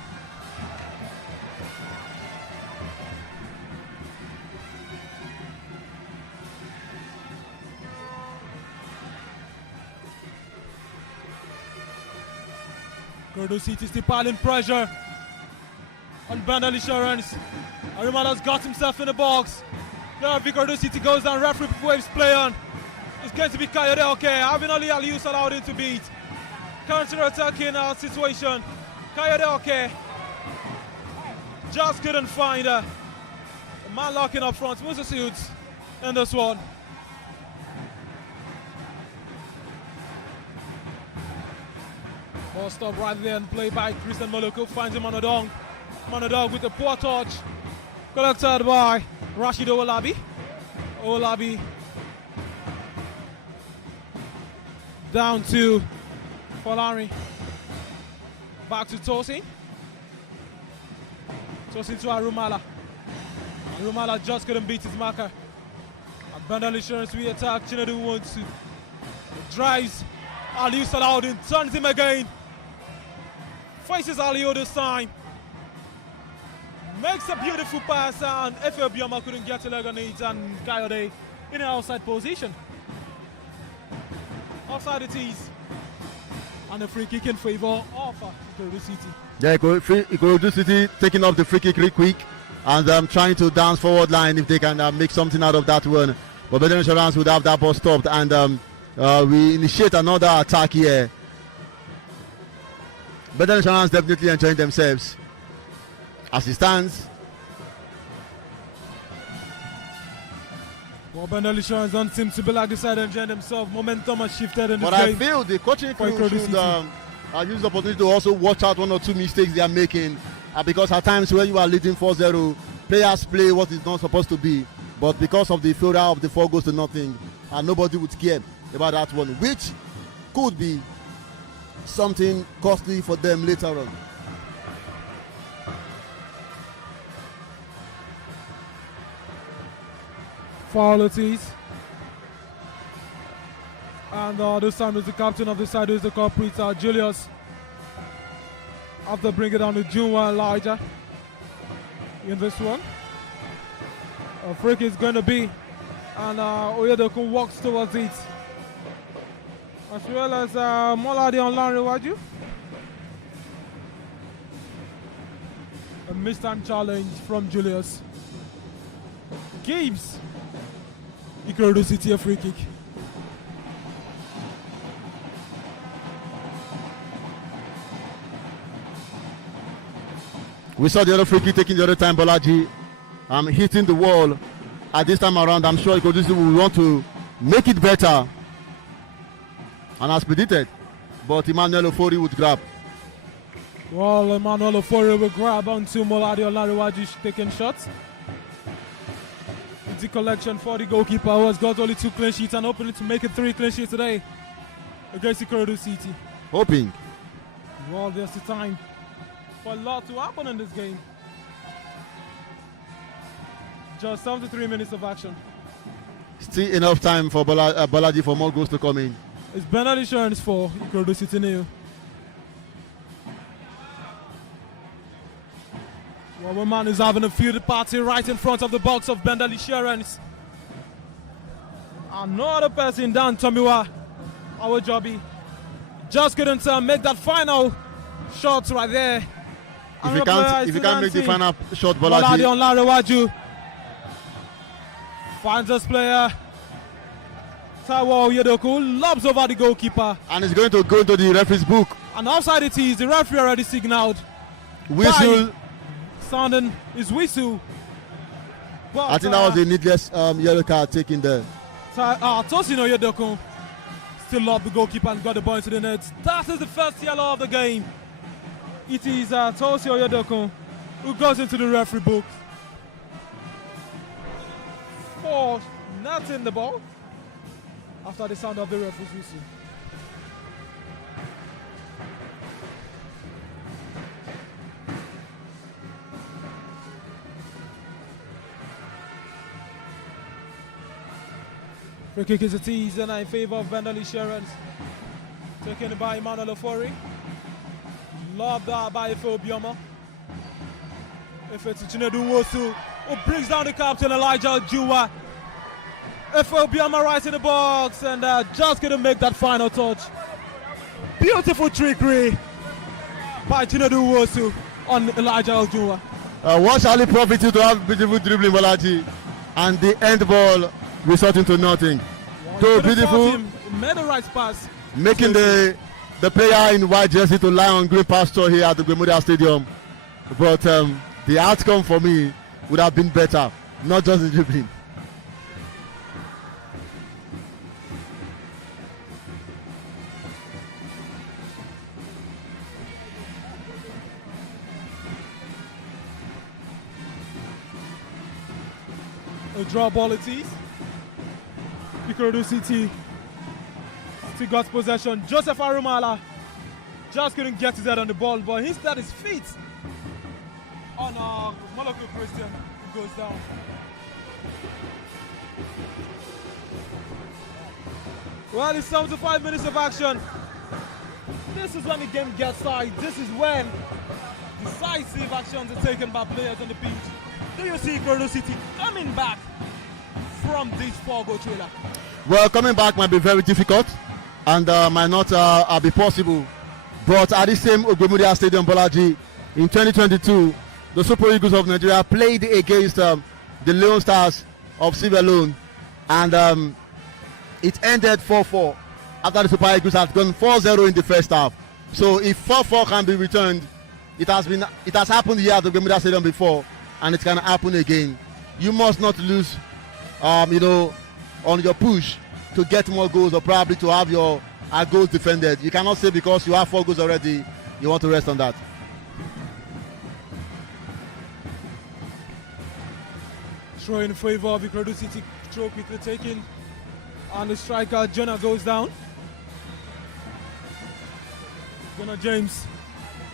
IKORODU City still piling pressure on BENDEL Insurance. Arumala's got himself in the box. Now IKORODU City goes down, referee waves play on. It's going to be Kayode Oke, having only Alius allowed him to beat. Counter-attacking situation. Kayode Oke just couldn't find a man locking up front. Musa Seals in this one. Ball stop right there and play by Christian Moloko, finds him on a dong. Monodog with a poor touch. Collected by Rashid Owolabi. Owolabi down to Folari. Back to Tosin. Tosin to Arumala. Arumala just couldn't beat his marker. And BENDEL Insurance re-attack. Chinedu wants to. Drives. Aliu Salahuddin turns him again. Faces Aliu this time. Makes a beautiful pass, and FA Bioma couldn't get a leg on it, and Kayode in an outside position. Offside it is. And a free kick in favor of IKORODU City. Yeah, IKORODU City taking up the free kick really quick and trying to dance forward line if they can make something out of that one. But BENDEL Insurance would have that ball stopped, and we initiate another attack here. BENDEL Insurance definitely enjoying themselves as it stands. Well, BENDEL Insurance don't seem to be like this side enjoying themselves. Momentum has shifted in the But game. I feel the coaching crew should use the opportunity to also watch out 1 or 2 mistakes they are making. Because at times when you are leading 4-0, players play what is not supposed to be. But because of the failure of the 4 goals to nothing, nobody would care about that one, which could be something costly for them later on. Foul it is. And this time is the captain of the side, who is the culprit, Julius. After bringing down the Junwa Elijah in this one. A free kick is going to be, and Oyedokun walks towards it. As well as Molade on Lanrewaju. A missed-hand challenge from Julius. Gibbs. IKORODU City a free kick. We saw the other free kick taking the other time, Bolaji. Hitting the wall. At this time around, I'm sure IKORODU City will want to make it better. And as predicted, but Emmanuel Ofori would grab. Well, Emmanuel Ofori will grab onto Molade Olariwaju taking shots. It's the collection for the goalkeeper, who has got only 2 clean sheets and hoping to make it 3 clean sheets today against IKORODU City. Hoping. Well, there's the time for a lot to happen in this game. Just 73 minutes of action. Still enough time for Bolaji for more goals to come in. It's BENDEL Insurance for IKORODU City nil. Well, one man is having a field party right in front of the box of BENDEL Insurance. Another person down, Tomiwa, our jobby. Just couldn't make that final shot right there. If you can't make the final shot, Bolaji. Molade on Lanrewaju finds this player. Taiwo Oyedokun lobs over the goalkeeper. And it's going to go into the referee's book. And outside it is, the referee already signaled. Whistle. Sounding his whistle. But, I think that was a needless yellow card taken there. Tosin Oyedokun still lobbed the goalkeeper and got the ball into the net. That is the first yellow of the game. It is Tosin Oyedokun who goes into the referee book for netting the ball after the sound of the referee's whistle. Free kick is a tease and in favor of BENDEL Insurance. Taken by Emmanuel Ofori. Lobbed out by Efe Obioma. Efe to Chinedu Nwosu, who brings down the captain Elijah Juwa. Efe Obioma right in the box and just going to make that final touch. Beautiful trickery by Chinedu Nwosu on Elijah Juwa. What shall it profit you to have beautiful dribbling, Bolaji? And the end ball resulting to nothing. So beautiful. Made the right pass. Making the player in white jersey to lie on green pasture here at the Memorial Stadium. But the outcome for me would have been better, not just the dribbling. A draw ball it is. IKORODU City still got possession. Joseph Arumala just couldn't get his head on the ball, but instead his feet on Moloko Christian goes down. Well, it's 75 minutes of action. This is when the game gets tight. This is when decisive actions are taken by players on the pitch. do you see IKORODU City coming back from this 4-goal trailer? Well, coming back might be very difficult and might not be possible. But at the same Ogbemudia Stadium, Bolaji, in 2022, the Super Eagles of Nigeria played against the Leon Stars of Sierra Leone, and it ended 4-4 after the Super Eagles had gone 4-0 in the first half. So if 4-4 can be returned, it has happened here at the Ogbemudia Stadium before, and it can happen again. You must not lose, on your push to get more goals, or probably to have your goals defended. You cannot say because you have 4 goals already, you want to rest on that. Throw in favor of IKORODU City, throw quickly taken, and the striker Jonah goes down. Jonah James,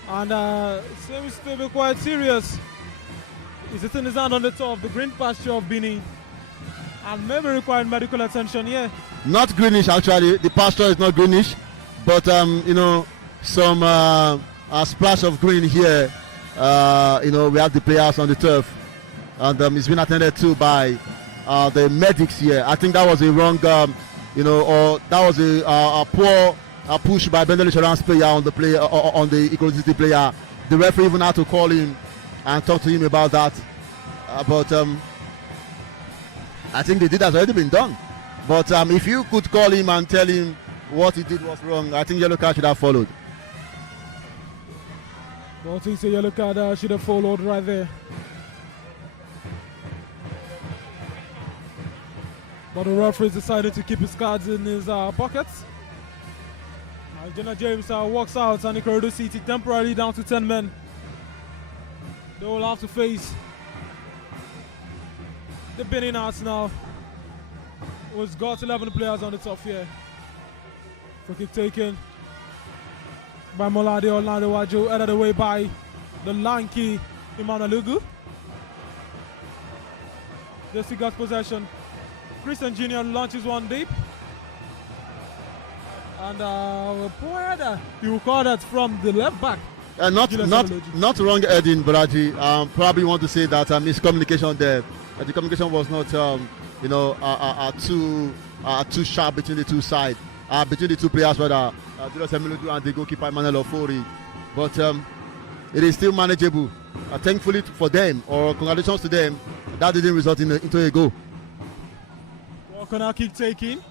and seems to be quite serious. He's sitting his hand on the top of the green pasture of Benin, and maybe requiring medical attention here. Not greenish actually, the pasture is not greenish, but some a splash of green here. We have the players on the turf, and it's been attended to by the medics here. I think that was a wrong, or that was a poor push by BENDEL insurance player on the player, on the IKORODU City player. The referee even had to call him and talk to him about that. But I think the deed has already been done. But if you could call him and tell him what he did was wrong, I think yellow card should have followed. Well, I think the yellow card should have followed right there. But the referee decided to keep his cards in his pockets. Jonah James walks out, and IKORODU City temporarily down to 10 men. They will have to face the Benin Arsenal, who's got 11 players on the top here. Free kick taken by Molade Olanrewaju, headed away by the lanky Imanalugu. They still got possession. Christian Jr. launches one deep. And he will call that from the left back. Not wrong, Edin Baraji. Probably want to say that miscommunication there. The communication was not, too sharp between the two sides, between the two players, whether Julius Emiludu and the goalkeeper Emmanuel Ofori. But it is still manageable. Thankfully for them, or congratulations to them, that didn't result into a goal. Corner kick taken,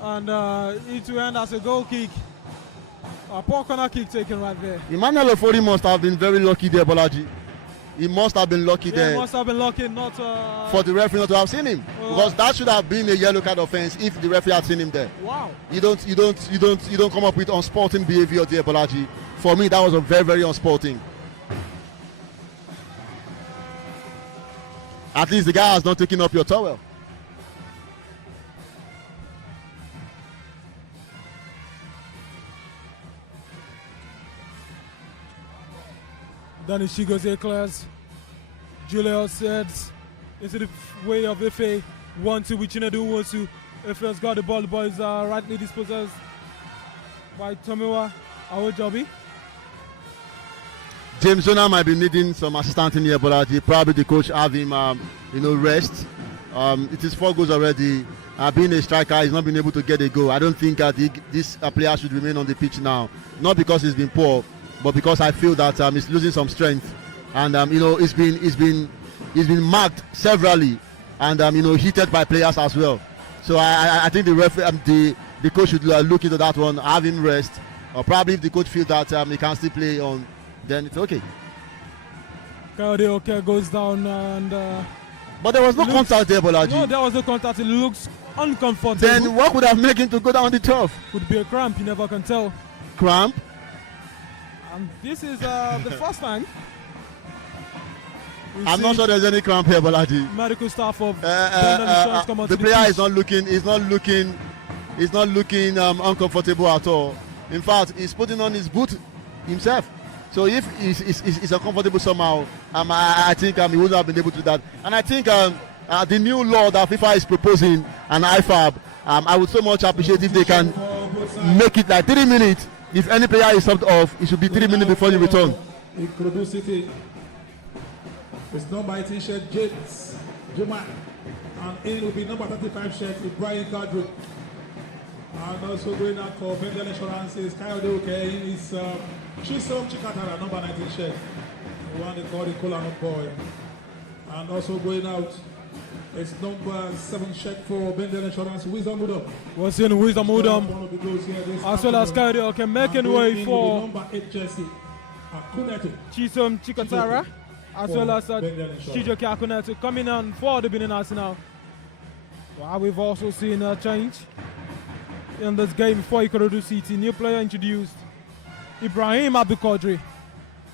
and it will end as a goal kick. A poor corner kick taken right there. Emmanuel Ofori must have been very lucky there, Bolaji. He must have been lucky there. He must have been lucky not for the referee not to have seen him, because that should have been a yellow card offense if the referee had seen him there. Wow. You don't come up with unsporting behavior there, Bolaji. For me, that was a very, very unsporting. At least the guy has not taken up your towel. Danny Chigozie clears. Julius heads into the way of Efe. 1-2 with Chinedu Nwosu. Efe's got the ball. The ball is rightly dispossessed by Tomiwa Awojobi. James Jonah might be needing some assistance in here, but probably the coach have him, rest. It is 4 goals already. Being a striker, he's not been able to get a goal. I don't think this player should remain on the pitch now. Not because he's been poor, but because I feel that he's losing some strength, and he's been marked severally, and heated by players as well. So I think the referee, the coach should look into that one, have him rest, or probably if the coach feels that he can still play on, then it's okay. Kayode goes down, and but there was no contact there, Bolaji. No, there was no contact. It looks uncomfortable. Then what would have made him to go down the turf? Could be a cramp. You never can tell. Cramp. And this is the first time. I'm not sure there's any cramp here, Bolaji. Medical staff of BENDEL Insurance come on the to player pitch. is not looking uncomfortable at all. In fact, he's putting on his boot himself. So if he's uncomfortable somehow, I think he wouldn't have been able to do that. And I think the new law that FIFA is proposing, and IFAB, I would so much appreciate if they can make it like 3 minutes. If any player is subbed off, it should be 3 minutes before you return. It's number 18 shirt, James Juma. And in will be number 35 shirt, Brian IKORODU. And also going out for BENDEL Insurance is IKORODU. Okay, is Chisom Chikatara, number 19 shirt. The one they call the Kola boy. And also going out is number 7 shirt for BENDEL Insurance, Wisdom Udom. What's in Wisdom Udom? As well as IKORODU, okay, making way for number 8 jersey, Akunetu. Chisom Chikatara. As well as Chijoke Akunetu coming on for the Benin Arsenal. Well, we've also seen a change in this game for IKORODU City. New player introduced. Ibrahim Abdulkadir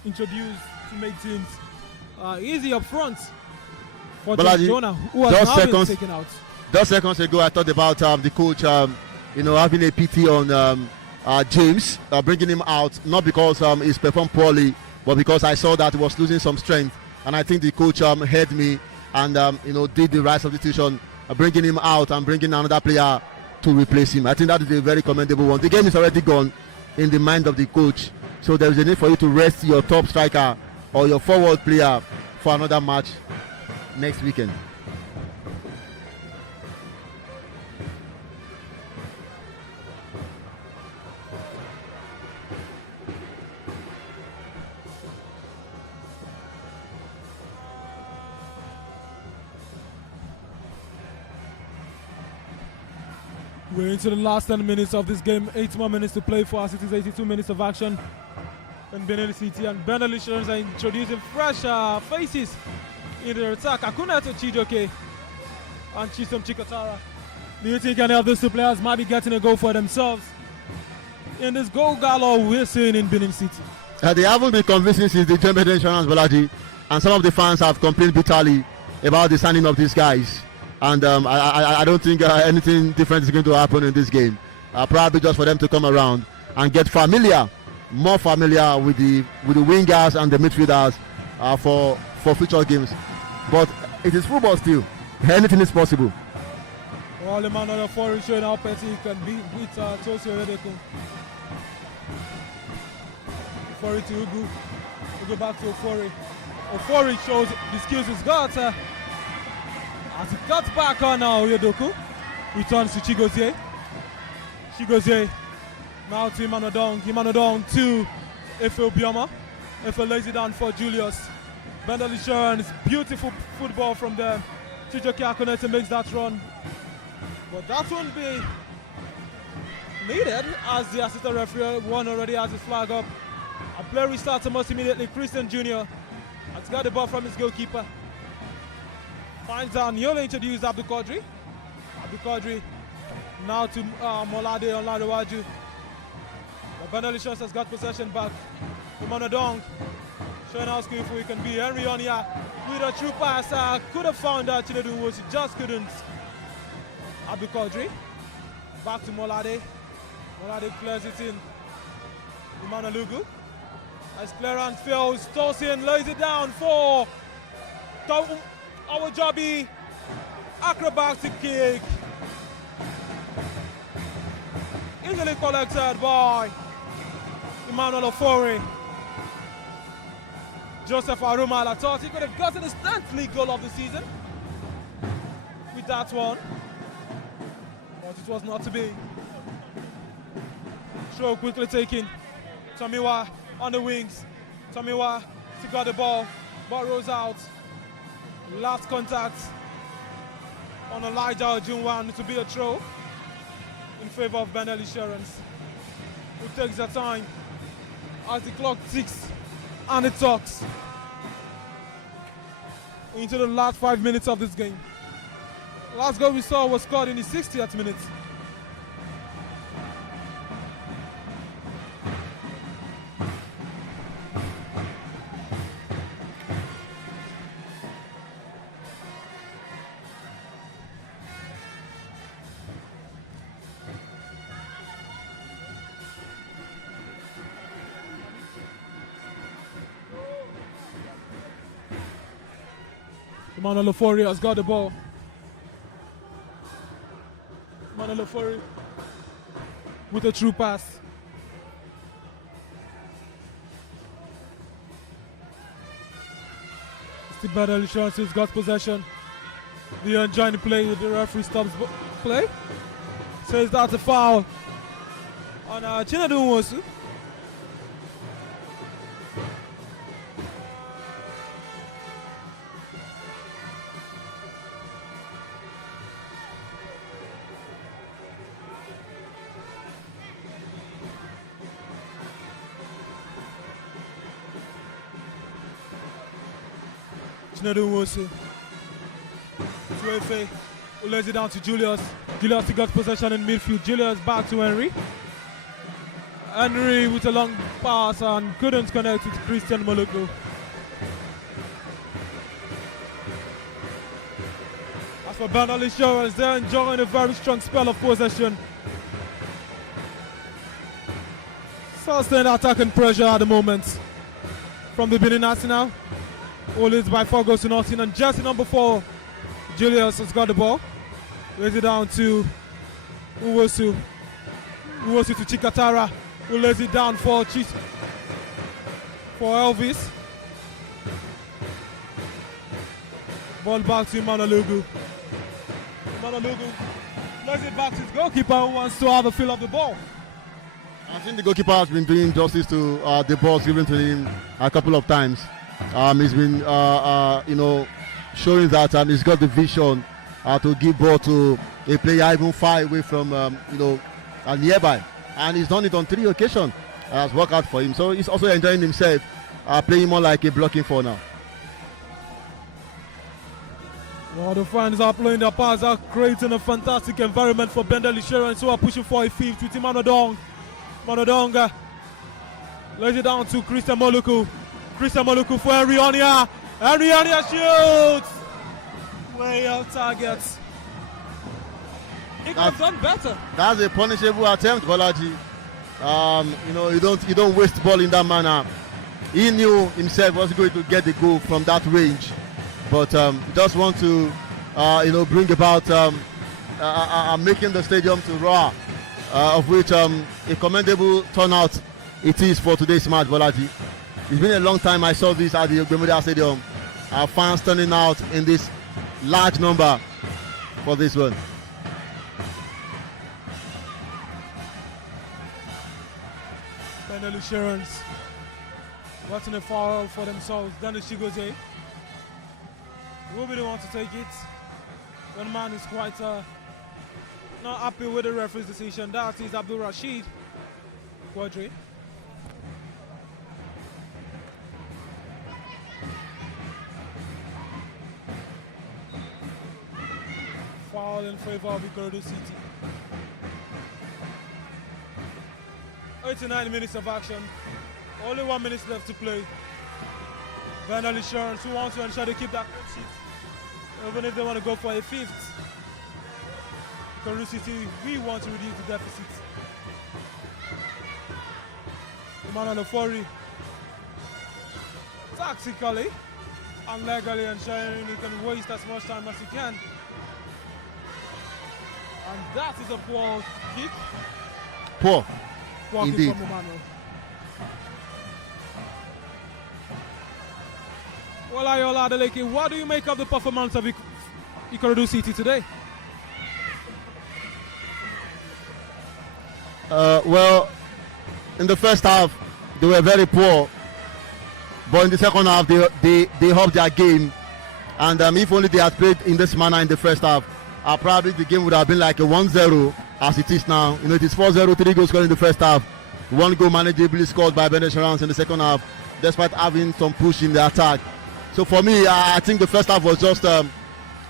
introduced to make things easy up front for Jonah, who has now been taken out. Just seconds ago, I thought about the coach, having a pity on James, bringing him out, not because he's performed poorly, but because I saw that he was losing some strength, and I think the coach heard me and did the right substitution, bringing him out and bringing another player to replace him. I think that is a very commendable one. The game is already gone in the mind of the coach, so there is a need for you to rest your top striker or your forward player for another match next weekend. We're into the last 10 minutes of this game. 8 more minutes to play for us. It is 82 minutes of action in Benin City, and BENDEL Insurance are introducing fresh faces in the attack. Akunetu Chijoke and Chisom Chikatara. Do you think any of these two players might be getting a goal for themselves in this goal galore we're seeing in Benin City? They haven't been convincing since the joined BENDEL Insurance, Bolaji, and some of the fans have complained bitterly about the signing of these guys. And I don't think anything different is going to happen in this game. Probably just for them to come around and get more familiar with the wingers and the midfielders for future games. But it is football still. Anything is possible. All the man on the forward showing how petty he can beat Tosio Redeko. Ofori to Ugu. We go back to Ofori. Ofori shows the skills he's got. As he cuts back on now, Oyedoku returns to Chigozie. Chigozie now to Imanodong. Imanodong to Efe Obioma. Efe lays it down for Julius. BENDEL Insurance, beautiful football from them. Chijoke Akunetu makes that run. But that won't be needed as the assistant referee one already has his flag up. A play restarts almost immediately. Christian Jr. has got the ball from his goalkeeper. Finds out Niola introduced Abdulkadir. Abdulkadir now to Molade on Ladewaju. BENDEL Insurance has got possession back. Imanodong showing how skillful he can be. Henry Onia with a true pass. Could have found out Chinedu was, he just couldn't. Abdulkadir back to Molade. Molade clears it in. Imanalugu. As clearance fails, Tosin lays it down for our Jobby. Acrobatic kick. Easily collected by Emmanuel Ofori. Joseph Arumala thought he could have gotten his 10th league goal of the season with that one, but it was not to be. Throw quickly taken. Tomiwa on the wings. Tomiwa still got the ball. Ball rolls out. Last contact on Elijah Ojunwan to be a throw in favor of BENDEL Insurance, who takes their time as the clock ticks and it talks into the last 5 minutes of this game. Last goal we saw was scored in the 60th minute. Emmanuel Ofori has got the ball. Emmanuel Ofori with a true pass. Still BENDEL Insurance's got possession. The enjoying the play. The referee stops play. Says that's a foul on Chinedu Nwosu. Chinedu Nwosu. To Efe, who lays it down to Julius. Julius got possession in midfield. Julius back to Henry. Henry with a long pass and couldn't connect with Christian Moluku. As for BENDEL Insurance, they're enjoying a very strong spell of possession. Sustained attack and pressure at the moment from the Benin National. All leads by 4 goals to nothing, and jersey number 4, Julius has got the ball. Lays it down to Nwosu. Nwosu to Chikatara, who lays it down for Elvis. Ball back to Manalugu. Manalugu lays it back to his goalkeeper, who wants to have a feel of the ball. I think the goalkeeper has been doing justice to the balls given to him a couple of times. He's been, showing that he's got the vision to give ball to a player even far away from, nearby. And he's done it on 3 occasions. Has worked out for him. So he's also enjoying himself, playing more like a blocking four now. Well, the fans are playing their parts, are creating a fantastic environment for BENDEL Insurance, who are pushing for a 5th with Manodong. Manodonga lays it down to Christian Moluku. Christian Moluku for Henry Onia. Henry Onia shoots! Way off target. He could have done better. That's a punishable attempt, Bolaji. You don't waste ball in that manner. He knew himself was going to get the goal from that range, but just want to, bring about making the stadium to roar, of which a commendable turnout it is for today's match, Bolaji. It's been a long time I saw this at the Ogbemudia Stadium. Our fans turning out in this large number for this one. BENDEL Insurance watching a foul for themselves. Dennis Chigozie will be the one to take it. One man is quite not happy with the referee's decision. That is Abdul Rashid Quadri. Foul in favor of IKORODU City. 89 minutes of action. Only 1 minute left to play. BENDEL Insurance, who wants to ensure they keep that clean sheet, even if they want to go for a 5th. IKORODU City, we want to reduce the deficit. Emmanuel Ofori, tactically and legally ensuring he can waste as much time as he can. And that is a poor kick. Poor Kick indeed. from Emmanuel. Well, Ayola Adeleke, what do you make of the performance of IKORODU City today? Well, in the first half, they were very poor. But in the second half, they upped their game. And if only they had played in this manner in the first half, probably the game would have been like a 1-0 as it is now. It is 4-0, 3 goals scored in the first half. 1 goal manageably scored by BENDEL Insurance in the second half, despite having some push in the attack. So for me, I think the first half was just, as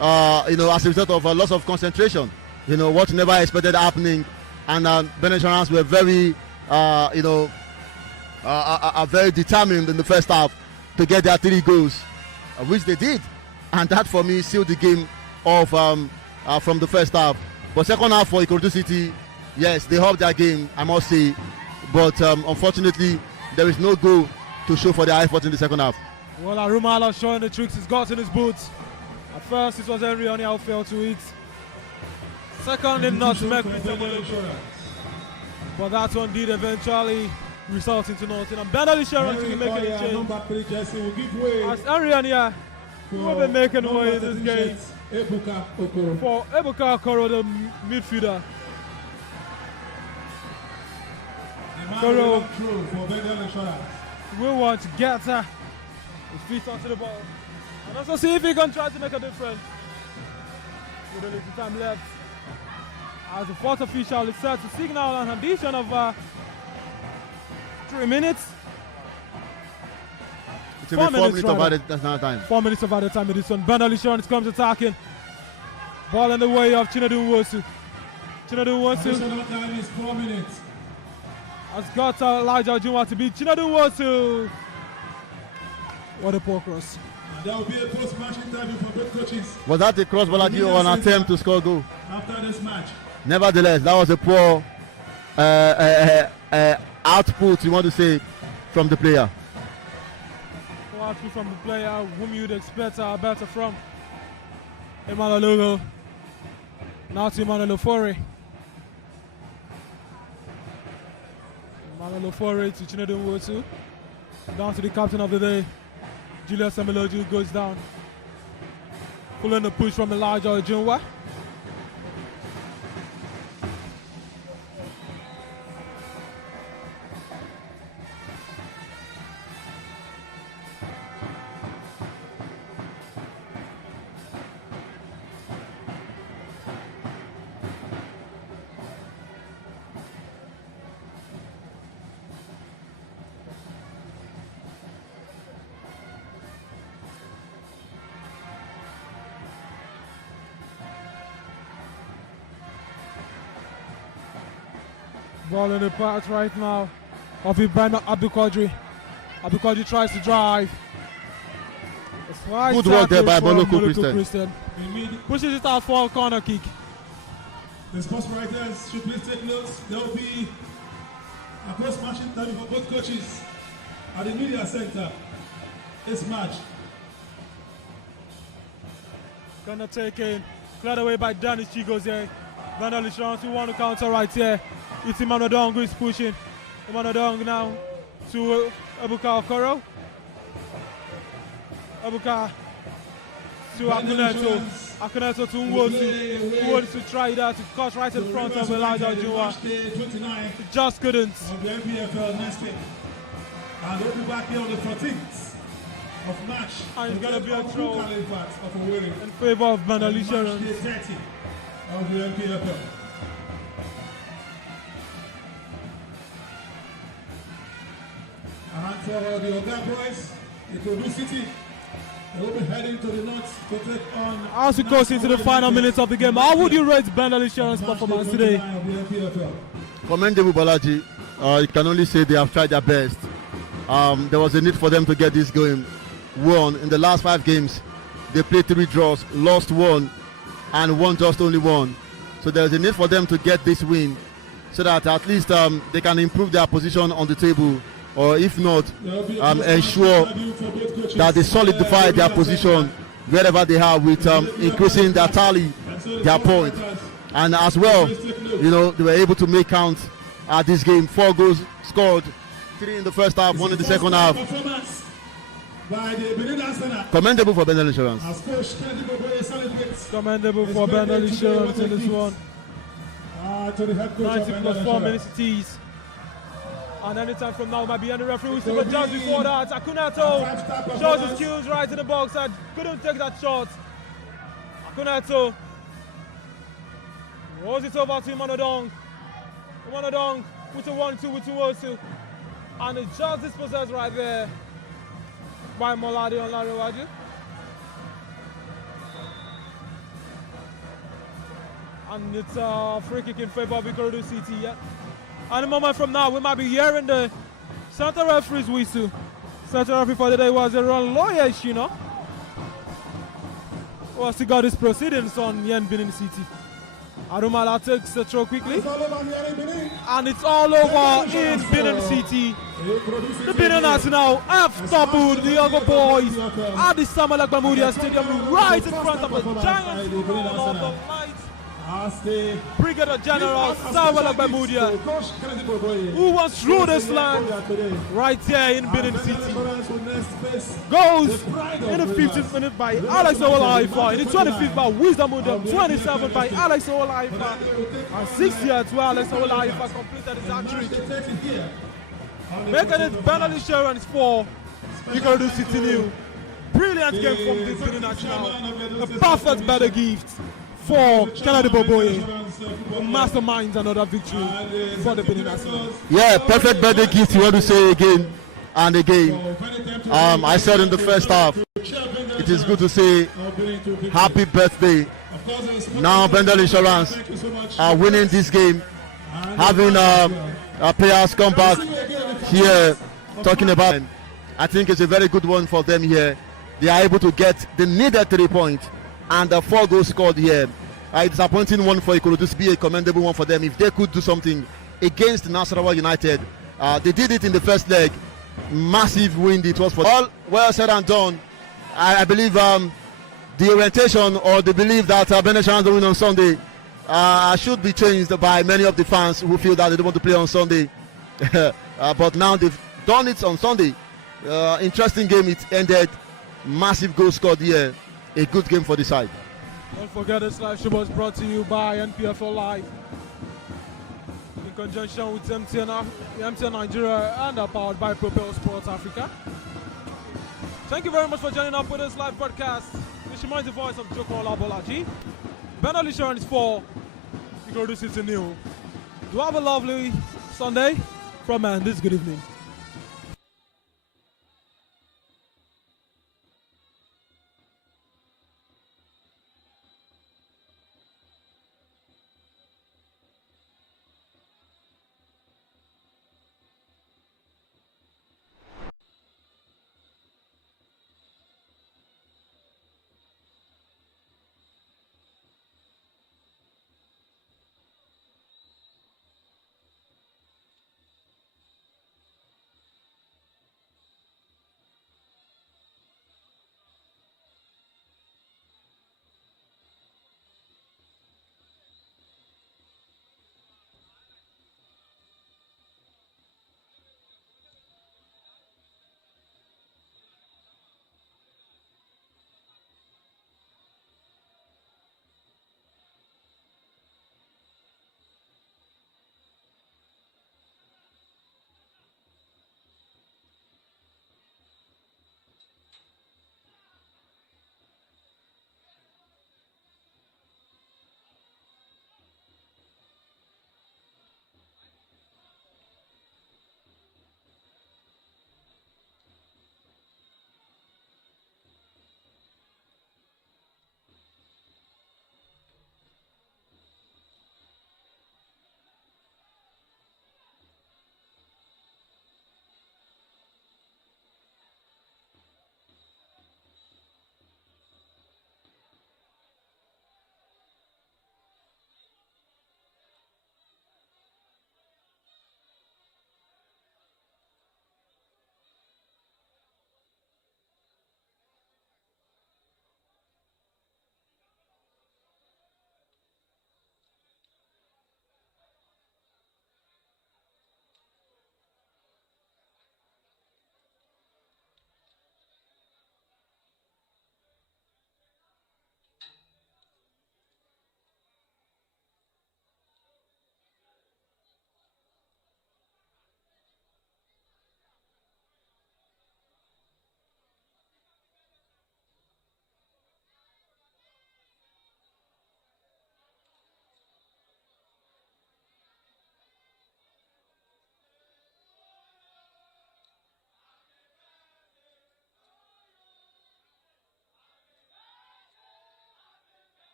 a result of a loss of concentration. What never expected happening. And BENDEL Insurance were very, very determined in the first half to get their 3 goals, which they did. And that for me sealed the game off from the first half. But second half for IKORODU City, yes, they upped their game, I must say. But unfortunately, there is no goal to show for their effort in the second half. Well, Arumala showing the tricks he's got in his boots. At first, it was Henry Onia who failed to it. Second, in not make but that one did eventually result into nothing. And BENDEL Insurance will be making a change. As Henry Onia We'll be making way in this number 13 game. shirt, Ebuka Okoro. For Ebuka Okoro, the midfielder. Okoro for BENDEL Insurance. We want to get his feet onto the ball. And also see if he can try to make a difference. With a little time left. As the fourth official is set to signal an addition of 3 minutes. It will be 4 minutes of added time. 4 minutes of added time in this one. BENDEL Insurance comes attacking. Ball in the way of Chinedu Nwosu. Chinedu Nwosu Additional time is 4 minutes. has got Elijah Ojunwa to beat Chinedu Nwosu. What a poor cross. And there will be a post-match interview for both coaches Was that a cross Bolaji or an attempt to score a goal? after this match. Nevertheless, that was a poor output, you want to say, from the player. Poor output from the player whom you'd expect better from. Emmanuel Lugo. Now to Emmanuel Ofori. Emmanuel Ofori to Chinedu Nwosu. Down to the captain of the day. Julius Emiloju goes down. Pulling the push from Elijah Ojunwa. Ball in the path right now of Ibrahim Abdulkadir. Abdulkadir tries to drive. Good work there by Moloko Christian. Pushes it out for a corner kick. The sports writers should please take notes. There will be a post-match interview for both coaches at the media center this match. Gonna take in. Cleared away by Dennis Chigozie. BENDEL Insurance who want to counter right here. It's Emmanuel Dong who is pushing. Emmanuel Dong now to Ebuka Okoro. Ebuka to Akuneto. Akuneto to Nwosu. Who wants to try that to cut right in front of Elijah Ojunwa. Just couldn't. Of the NPFL next week. And we'll be back here on the 14th of March. And it's going to be a throw in in favor of BENDEL Insurance. Match day 30 of the NPFL. And for the Oga boys, IKORODU City, they will be heading to the north to take on. As we go into the final minutes of the game, how would you rate BENDEL Insurance performance today? Commendable, Bolaji. You can only say they have tried their best. There was a need for them to get this going. Won in the last 5 games. They played 3 draws, lost 1, and won just only 1. So there's a need for them to get this win so that at least they can improve their position on the table, or if not, ensure that they solidify their position wherever they are with increasing their tally, their points. And as well, you know, they were able to make count at this game. 4 goals scored, 3 in the first half, 1 in the second half. Commendable for BENDEL Insurance. Commendable for BENDEL Insurance in this one. 90 plus 4 minutes it is. And anytime from now might be any referee. But just before that, Akuneto shows his skills right in the box and couldn't take that shot. Akuneto rolls it over to Emmanuel Dong. Emmanuel Dong with a 1-2 with Nwosu. And it's just dispossessed right there by Molade on Larewaju. And it's a free kick in favor of IKORODU City. Yeah. And a moment from now, we might be hearing the center referee's whistle. Center referee for the day was a Ron Lawyer, you know. Well, still got his proceedings on Yen Benin City. Arumala takes the throw quickly. And it's all over in Benin City. The Beniners now have toppled the Yogo Boys at the Samalak Mahmoudia Stadium right in front of the giant of the lights Brigadier General Samuel Agbemudia, who once ruled this land right here in Benin City. Goes in the 15th minute by Alex Owolaifa, in the 25th by Wisdom Udom, 27th by Alex Owolaifa, and 60th where Alex Owolaifa completed his hat-trick. Making it BENDEL Insurance 4, IKORODU City nil. Brilliant game from the Benin National. A perfect better gift for Kennedy Boboye, who masterminds another victory for the Benin National. Yeah, perfect birthday gift. You want to say again and again. I said in the first half, it is good to say happy birthday. Now BENDEL Insurance are winning this game, having players come back here talking about. I think it's a very good one for them here. They are able to get the needed 3 points and the 4 goals scored here. A disappointing one for IKORODU to be a commendable one for them. If they could do something against Nasarawa United, they did it in the first leg. Massive win it was for all. Well said and done. I believe the orientation or the belief that BENDEL Insurance will win on Sunday should be changed by many of the fans who feel that they don't want to play on Sunday. But now they've done it on Sunday. Interesting game, it ended. Massive goal scored here. A good game for the side. Don't forget this live show was brought to you by NPFL Live in conjunction with MTN Nigeria and powered by Propel Sports Africa. Thank you very much for joining up with this live broadcast. This reminds the voice of Joko Olabolaji. BENDEL Insurance 4, IKORODU City nil. Do have a lovely Sunday from this good evening.